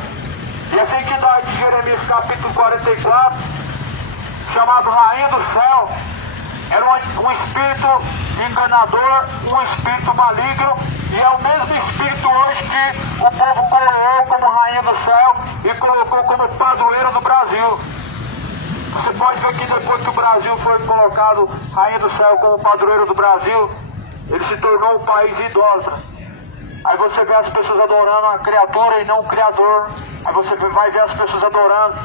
E essa entidade de Jeremias capítulo 44, chamado Rainha do Céu, era um espírito enganador, um espírito maligno, e é o mesmo espírito hoje que o povo coroou como Rainha do Céu e colocou como padroeira do Brasil. Você pode ver que depois que o Brasil foi colocado Rainha do Céu como padroeiro do Brasil, ele se tornou um país idólatra. Aí você vê as pessoas adorando a criatura e não o Criador. Aí você vai ver as pessoas adorando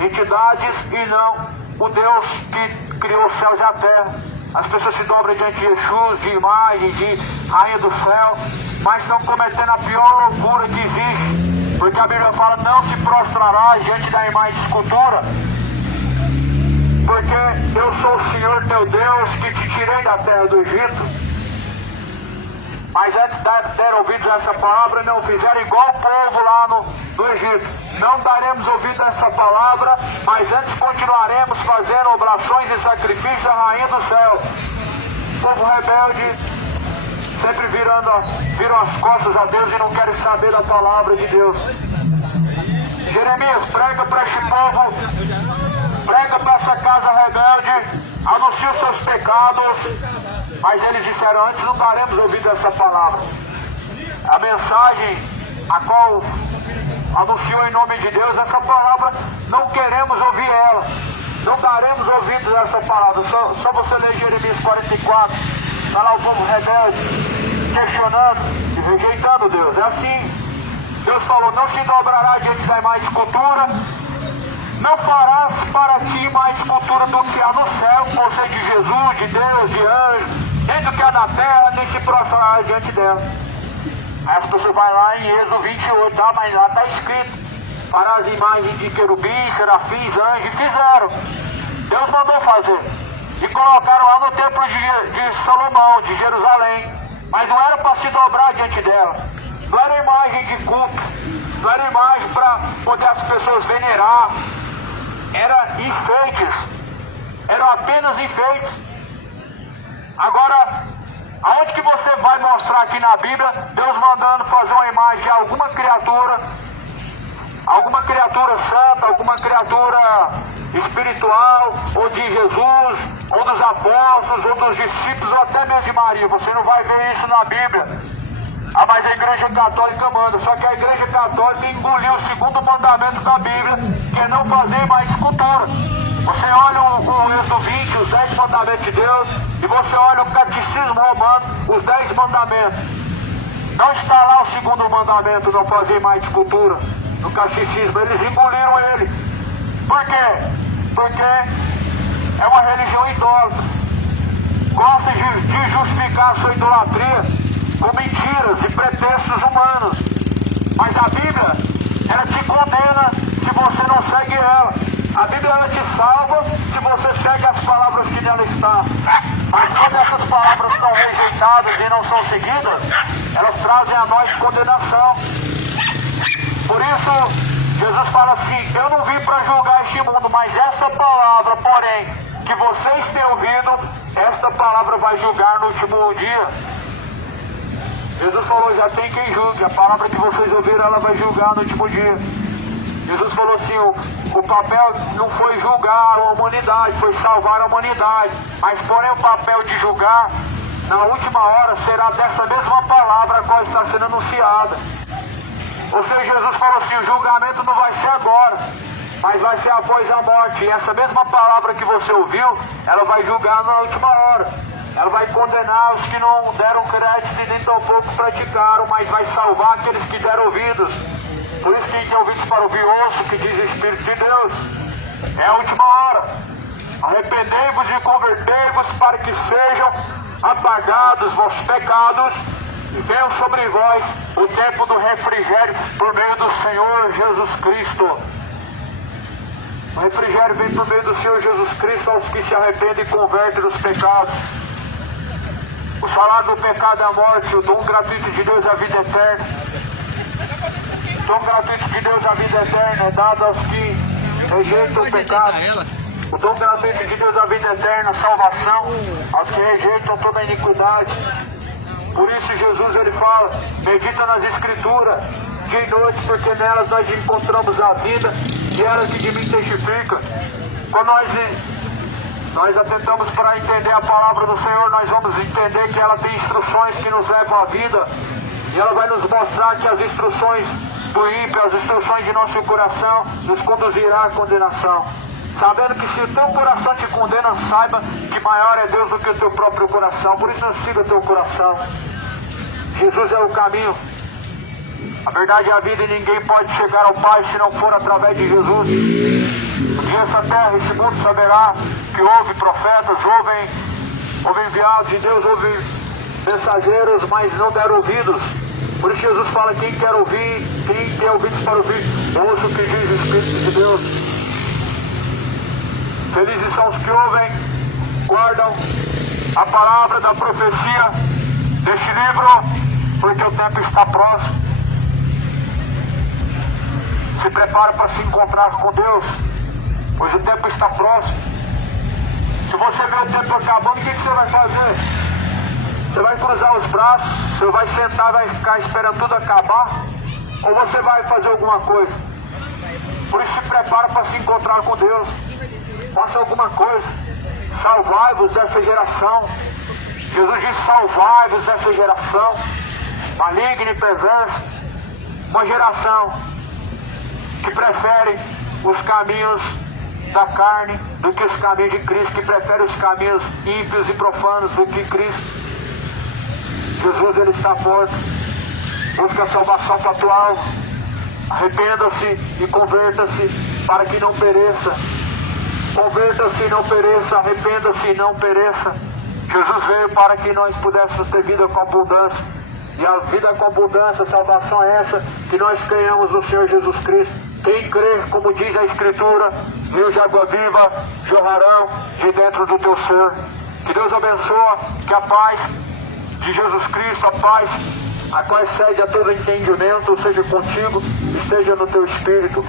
entidades e não o Deus que criou os céus e a terra. As pessoas se dobram diante de Jesus, de imagem, de Rainha do Céu, mas estão cometendo a pior loucura que existe. Porque a Bíblia fala, não se prostrará diante da imagem de escultura, porque eu sou o Senhor teu Deus que te tirei da terra do Egito. Mas antes de ter ouvido essa palavra, não fizeram igual o povo lá no Egito. Não daremos ouvido a essa palavra, mas antes continuaremos fazendo oblações e sacrifícios à Rainha do Céu. O povo rebelde sempre viram as costas a Deus e não querem saber da palavra de Deus. Jeremias, prega para este povo, prega para essa casa rebelde, anuncia os seus pecados. Mas eles disseram, antes não daremos ouvido a essa palavra. A mensagem a qual anunciou em nome de Deus, essa palavra, não queremos ouvir ela. Não daremos ouvido a essa palavra. Só você ler Jeremias 44, está lá o povo rebelde, questionando e rejeitando Deus. É assim, Deus falou, não se dobrará diante da imagem de escultura, não farás para ti mais escultura do que há no céu, ou seja, de Jesus, de Deus, de anjo, nem do que há na terra, nem se prostrarás diante dela. Aí as pessoas vão lá em Êxodo 28, tá? Mas lá está escrito, para as imagens de querubins, serafins, anjos, fizeram. Deus mandou fazer. e colocaram lá no templo de Salomão, de Jerusalém. Mas não era para se dobrar diante dela. Não era imagem de culto. Não era imagem para poder as pessoas venerar. Era enfeites. Eram apenas enfeites. Agora, aonde que você vai mostrar aqui na Bíblia Deus mandando fazer uma imagem de alguma criatura santa, alguma criatura espiritual, ou de Jesus, ou dos apóstolos, ou dos discípulos, ou até mesmo de Maria? Você não vai ver isso na Bíblia. Ah, mas a Igreja Católica manda. Só que a Igreja Católica engoliu o segundo mandamento da Bíblia, que é não fazer mais escultura. Você olha o Êxodo 20, os 10 mandamentos de Deus, e você olha o Catecismo Romano, os 10 mandamentos. Não está lá o segundo mandamento, não fazer mais escultura. No Catecismo, eles engoliram ele. Por quê? Porque é uma religião idólatra. Gosta de justificar a sua idolatria com mentiras e pretextos humanos. Mas a Bíblia, ela te condena se você não segue ela. A Bíblia, ela te salva se você segue as palavras que nela estão. Mas quando essas palavras são rejeitadas e não são seguidas, elas trazem a nós condenação. Por isso, Jesus fala assim: eu não vim para julgar este mundo, mas essa palavra, porém, que vocês têm ouvido, esta palavra vai julgar no último dia. Jesus falou: já tem quem julgue, a palavra que vocês ouviram, ela vai julgar no último dia. Jesus falou assim: o papel não foi julgar a humanidade, foi salvar a humanidade. Mas porém o papel de julgar, na última hora, será dessa mesma palavra a qual está sendo anunciada. Ou seja, Jesus falou assim: o julgamento não vai ser agora, mas vai ser após a morte. E essa mesma palavra que você ouviu, ela vai julgar na última hora. Ela vai condenar os que não deram crédito e nem tão pouco praticaram, mas vai salvar aqueles que deram ouvidos. Por isso, quem tem ouvidos para ouvir, ouça o que diz o Espírito de Deus. É a última hora. Arrependei-vos e convertei-vos para que sejam apagados vossos pecados e venham sobre vós o tempo do refrigério por meio do Senhor Jesus Cristo. O refrigério vem por meio do Senhor Jesus Cristo aos que se arrependem e convertem dos pecados. O salário do pecado é a morte, o dom gratuito de Deus é a vida eterna. O dom gratuito de Deus é a vida eterna, é dado aos que rejeitam o pecado. O dom gratuito de Deus é a vida eterna, a salvação, aos que rejeitam toda a iniquidade. Por isso Jesus, ele fala: medita nas Escrituras dia e noite, porque nelas nós encontramos a vida e elas que de mim testificam. Quando nós atentamos para entender a palavra do Senhor, nós vamos entender que ela tem instruções que nos levam à vida, e ela vai nos mostrar que as instruções do ímpio, as instruções de nosso coração, nos conduzirá à condenação. Sabendo que se o teu coração te condena, saiba que maior é Deus do que o teu próprio coração. Por isso não siga o teu coração. Jesus é o caminho, a verdade é a vida, e ninguém pode chegar ao Pai se não for através de Jesus. Um dia essa terra, esse mundo saberá que houve profetas, houve enviados de Deus, houve mensageiros, mas não deram ouvidos. Por isso Jesus fala: quem quer ouvir, quem tem ouvidos para ouvir, ouça o que diz o Espírito de Deus. Felizes são os que ouvem, guardam a palavra da profecia deste livro, porque o tempo está próximo. Se prepare para se encontrar com Deus, pois o tempo está próximo. Se você vê o tempo acabando, o que você vai fazer? Você vai cruzar os braços, você vai sentar e vai ficar esperando tudo acabar? Ou você vai fazer alguma coisa? Por isso se prepara para se encontrar com Deus. Faça alguma coisa. Salvai-vos dessa geração. Jesus disse: salvai-vos dessa geração maligna e perversa. Uma geração que prefere os caminhos da carne do que os caminhos de Cristo, que prefere os caminhos ímpios e profanos do que Cristo. Jesus, ele está à porta. Busque a salvação para a tua alma. Arrependa-se e converta-se para que não pereça. Converta-se e não pereça, arrependa-se e não pereça. Jesus veio para que nós pudéssemos ter vida com abundância. E a vida com abundância, a salvação é essa, que nós creiamos no Senhor Jesus Cristo. Quem crê, como diz a Escritura, rios de água viva jorrarão de dentro do teu ser. Que Deus abençoe, que a paz de Jesus Cristo, a paz a qual excede a todo entendimento, seja contigo, esteja no teu espírito.